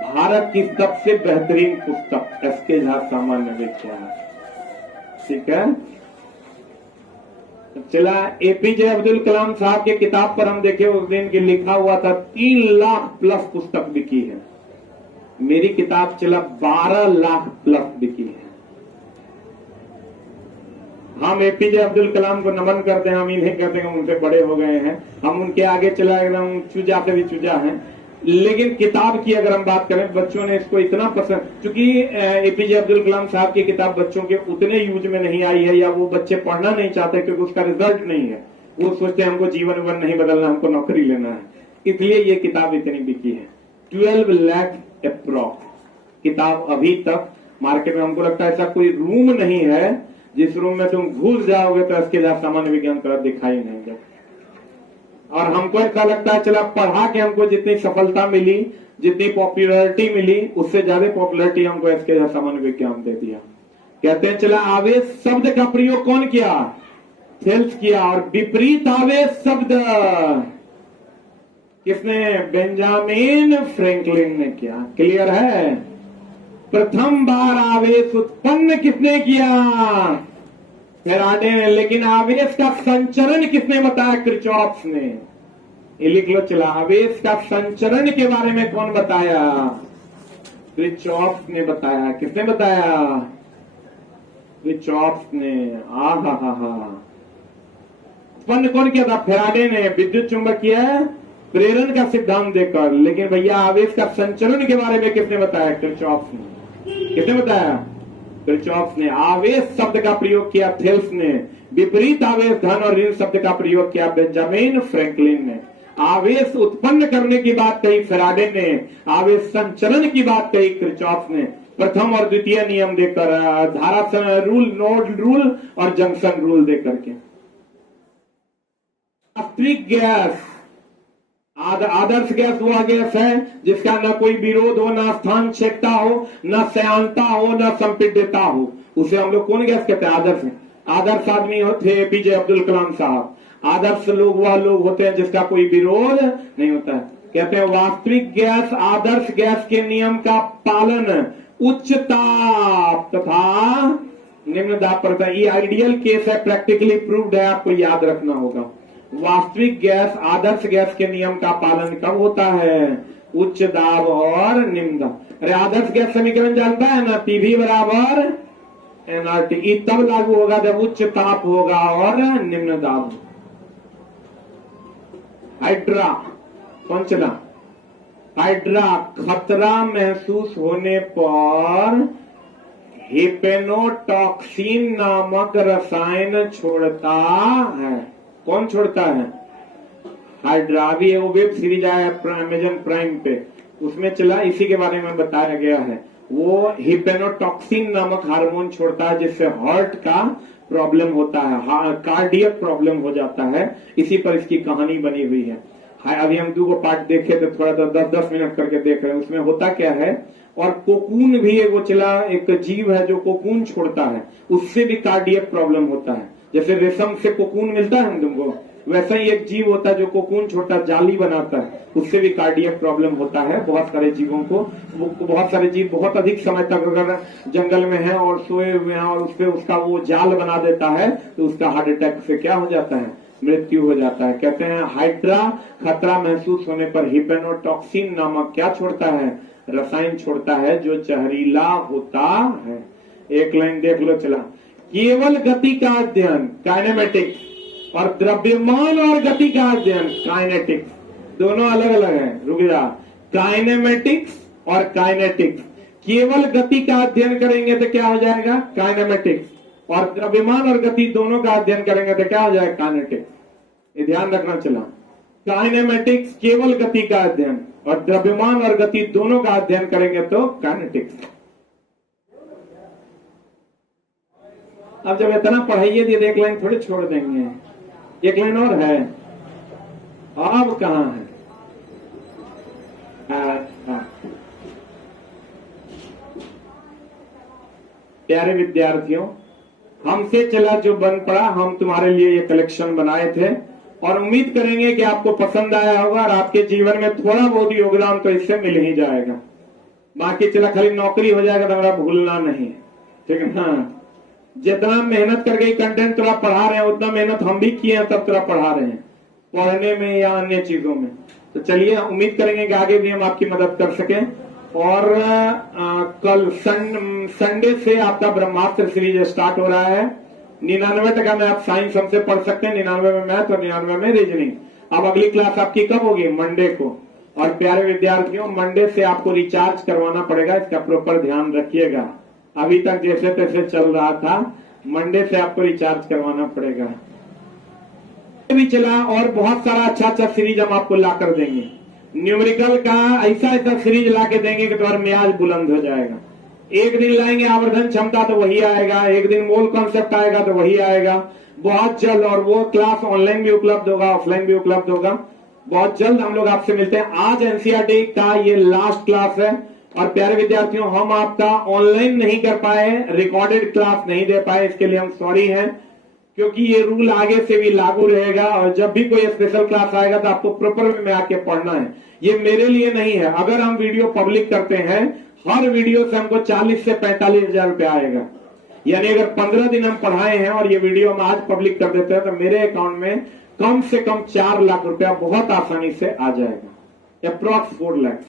भारत की सबसे बेहतरीन पुस्तक एसके झा सामान्य विज्ञान, ठीक है। चला, एपीजे अब्दुल कलाम साहब के किताब पर हम देखे उस दिन की लिखा हुआ था 3 लाख प्लस पुस्तक बिकी है। मेरी किताब चला 12 लाख प्लस बिकी है। हम एपीजे अब्दुल कलाम को नमन करते हैं, हम इन्हें कहते हैं, उनसे बड़े हो गए हैं, हम उनके आगे चला एकदम चूजा से भी चूजा है। लेकिन किताब की अगर हम बात करें, बच्चों ने इसको इतना पसंद, क्योंकि एपीजे अब्दुल कलाम साहब की किताब बच्चों के उतने यूज में नहीं आई है, या वो बच्चे पढ़ना नहीं चाहते क्योंकि उसका रिजल्ट नहीं है। वो सोचते हैं हमको जीवन वन नहीं बदलना, हमको नौकरी लेना है, इसलिए ये किताब इतनी बिकी है। 12 लाख अप्रॉक्स किताब अभी तक मार्केट में। हमको लगता है ऐसा कोई रूम नहीं है जिस रूम में तुम घुस जाओगे तो इसके सामान्य विज्ञान तरफ दिखाई नहीं देगा। और हमको ऐसा लगता है चला पढ़ा के हमको जितनी सफलता मिली, जितनी पॉपुलैरिटी मिली, उससे ज्यादा पॉपुलैरिटी हमको इसके सामान्य विज्ञान दे दिया। कहते हैं चला आवेश शब्द का प्रयोग कौन किया, थेल्स किया, और विपरीत आवेश शब्द किसने? बेंजामिन फ्रैंकलिन ने किया। क्लियर है? प्रथम बार आवेश उत्पन्न किसने किया? फैराडे ने। लेकिन आवेश का संचरण किसने बताया? किरचॉफ ने। ये लिख लो चला, आवेश का संचरण के बारे में कौन बताया? किरचॉफ ने बताया। किसने बताया? किरचॉफ ने। हा हा हा हा। उत्पन्न कौन किया था? फैराडे ने, विद्युत चुंबकीय प्रेरण का सिद्धांत देकर। लेकिन भैया आवेश का संचरण के बारे में किसने बताया? किरचॉफ ने। किसने बताया? किरचॉफ ने। आवेश शब्द का प्रयोग किया थेल्स ने। विपरीत आवेश धन और ऋण शब्द का प्रयोग किया बेंजामिन फ्रैंकलिन ने। आवेश उत्पन्न करने की बात कही फैराडे ने, आवेश संचरण की बात कही किरचॉफ ने। प्रथम और द्वितीय नियम देकर, धारा रूल, नोड रूल और जंक्शन रूल देकर के। वास्तविक गैस, आदर्श गैस वह गैस है जिसका न कोई विरोध हो, न स्थान क्षेत्रता हो, न श्यानता हो, न संपीड्यता हो। उसे हम लोग कौन गैस कहते हैं? आदर्श। आदर्श आदमी थे एपीजे अब्दुल कलाम साहब। आदर्श लोग वह लोग होते हैं जिसका कोई विरोध नहीं होता है। कहते हैं वास्तविक गैस आदर्श गैस के नियम का पालन उच्च ताप तथा निम्न दाब पर होता है। ये आइडियल केस है, प्रैक्टिकली प्रूव्ड है, आपको याद रखना होगा। वास्तविक गैस आदर्श गैस के नियम का पालन कब होता है? उच्च दाब और निम्न दाब। अरे आदर्श गैस समीकरण जानता है ना? पीवी बराबर एनआरटी। ई तब लागू होगा जब उच्च ताप होगा और निम्न दाब। हाइड्रा कौन चला? हाइड्रा खतरा महसूस होने पर हिप्नोटॉक्सिन नामक रसायन छोड़ता है। कौन छोड़ता है? हाइड्रा। अभी वो वेब सीरीज आया है अमेजन प्राइम पे, उसमें चला, इसी के बारे में बताया गया है। वो हिप्नोटॉक्सिन नामक हार्मोन छोड़ता है जिससे हार्ट का प्रॉब्लम होता है, कार्डियक प्रॉब्लम हो जाता है। इसी पर इसकी कहानी बनी हुई है। अभी हम 2 पार्ट देखे तो थोड़ा 10-10 मिनट करके देख रहे हैं। उसमें होता क्या है, और कोकून भी वो चला एक जीव है जो कोकून छोड़ता है, उससे भी कार्डियक प्रॉब्लम होता है। जैसे रेशम से कोकून मिलता है तुमको, वैसा ही एक जीव होता है जो कोकून छोड़ता, जाली बनाता है, उससे भी कार्डियक प्रॉब्लम होता है बहुत सारे जीवों को। बहुत सारे जीव बहुत अधिक समय तक अगर जंगल में है और सोए हुए हैं और उसपे उसका वो जाल बना देता है तो उसका हार्ट अटैक से क्या हो जाता है? मृत्यु हो जाता है। कहते हैं हाइड्रा खतरा महसूस होने पर हिप्नोटॉक्सिन नामक क्या छोड़ता है? रसायन छोड़ता है जो जहरीला होता है। एक लाइन देख लो चला, केवल गति का अध्ययन काइनेमेटिक्स और द्रव्यमान और गति का अध्ययन काइनेटिक्स, दोनों अलग अलग है। रुक जा, काइनेमेटिक्स और काइनेटिक्स। केवल गति का अध्ययन करेंगे तो क्या हो जाएगा? काइनेमेटिक्स। और द्रव्यमान और गति दोनों का अध्ययन करेंगे तो क्या हो जाएगा? काइनेटिक्स। ये ध्यान रखना चला, काइनेमेटिक्स केवल गति का अध्ययन और द्रव्यमान और गति दोनों का अध्ययन करेंगे तो काइनेटिक्स। अब जब इतना पढ़ाइए तो एक लाइन थोड़ी छोड़ देंगे, एक लाइन और है। अब कहां है? प्यारे विद्यार्थियों, हमसे चला जो बन पड़ा, हम तुम्हारे लिए ये कलेक्शन बनाए थे और उम्मीद करेंगे कि आपको पसंद आया होगा और आपके जीवन में थोड़ा बहुत योगदान तो इससे मिल ही जाएगा। बाकी चला खाली नौकरी हो जाएगा तो हमारा भूलना नहीं, ठीक है ना? जितना मेहनत करके कंटेंट तुरा पढ़ा रहे हैं उतना मेहनत हम भी किए हैं, तब तुरा पढ़ा रहे हैं, पढ़ने में या अन्य चीजों में। तो चलिए, उम्मीद करेंगे कि आगे भी हम आपकी मदद कर सकें। और कल संडे से आपका ब्रह्मास्त्र सीरीज स्टार्ट हो रहा है। 99% में आप साइंस हमसे पढ़ सकते हैं, 99 में मैथ और 99 में रीजनिंग। अब अगली क्लास आपकी कब होगी? मंडे को। और प्यारे विद्यार्थियों, मंडे से आपको रिचार्ज करवाना पड़ेगा, इसका प्रॉपर ध्यान रखिएगा। अभी तक जैसे तैसे चल रहा था, मंडे से आपको रिचार्ज करवाना पड़ेगा। भी चला और बहुत सारा अच्छा सीरीज हम आपको ला कर देंगे। न्यूमेरिकल का ऐसा सीरीज ला के देंगे कि तुम्हारा म्याज बुलंद हो जाएगा। एक दिन लाएंगे आवर्धन क्षमता तो वही आएगा, एक दिन मोल कॉन्सेप्ट आएगा तो वही आएगा बहुत जल्द। और वो क्लास ऑनलाइन भी उपलब्ध होगा, ऑफलाइन भी उपलब्ध होगा। बहुत जल्द हम लोग आपसे मिलते हैं। आज एनसीईआरटी का ये लास्ट क्लास है। और प्यारे विद्यार्थियों, हम आपका ऑनलाइन नहीं कर पाए, रिकॉर्डेड क्लास नहीं दे पाए, इसके लिए हम सॉरी हैं, क्योंकि ये रूल आगे से भी लागू रहेगा और जब भी कोई स्पेशल क्लास आएगा तो आपको प्रॉपर में आके पढ़ना है। ये मेरे लिए नहीं है। अगर हम वीडियो पब्लिक करते हैं, हर वीडियो से हमको 40 से 45 हजार रुपया आएगा। यानी अगर 15 दिन हम पढ़ाए हैं और ये वीडियो हम आज पब्लिक कर देते हैं तो मेरे अकाउंट में कम से कम 4 लाख रुपया बहुत आसानी से आ जाएगा, अप्रॉक्स 4 लाख।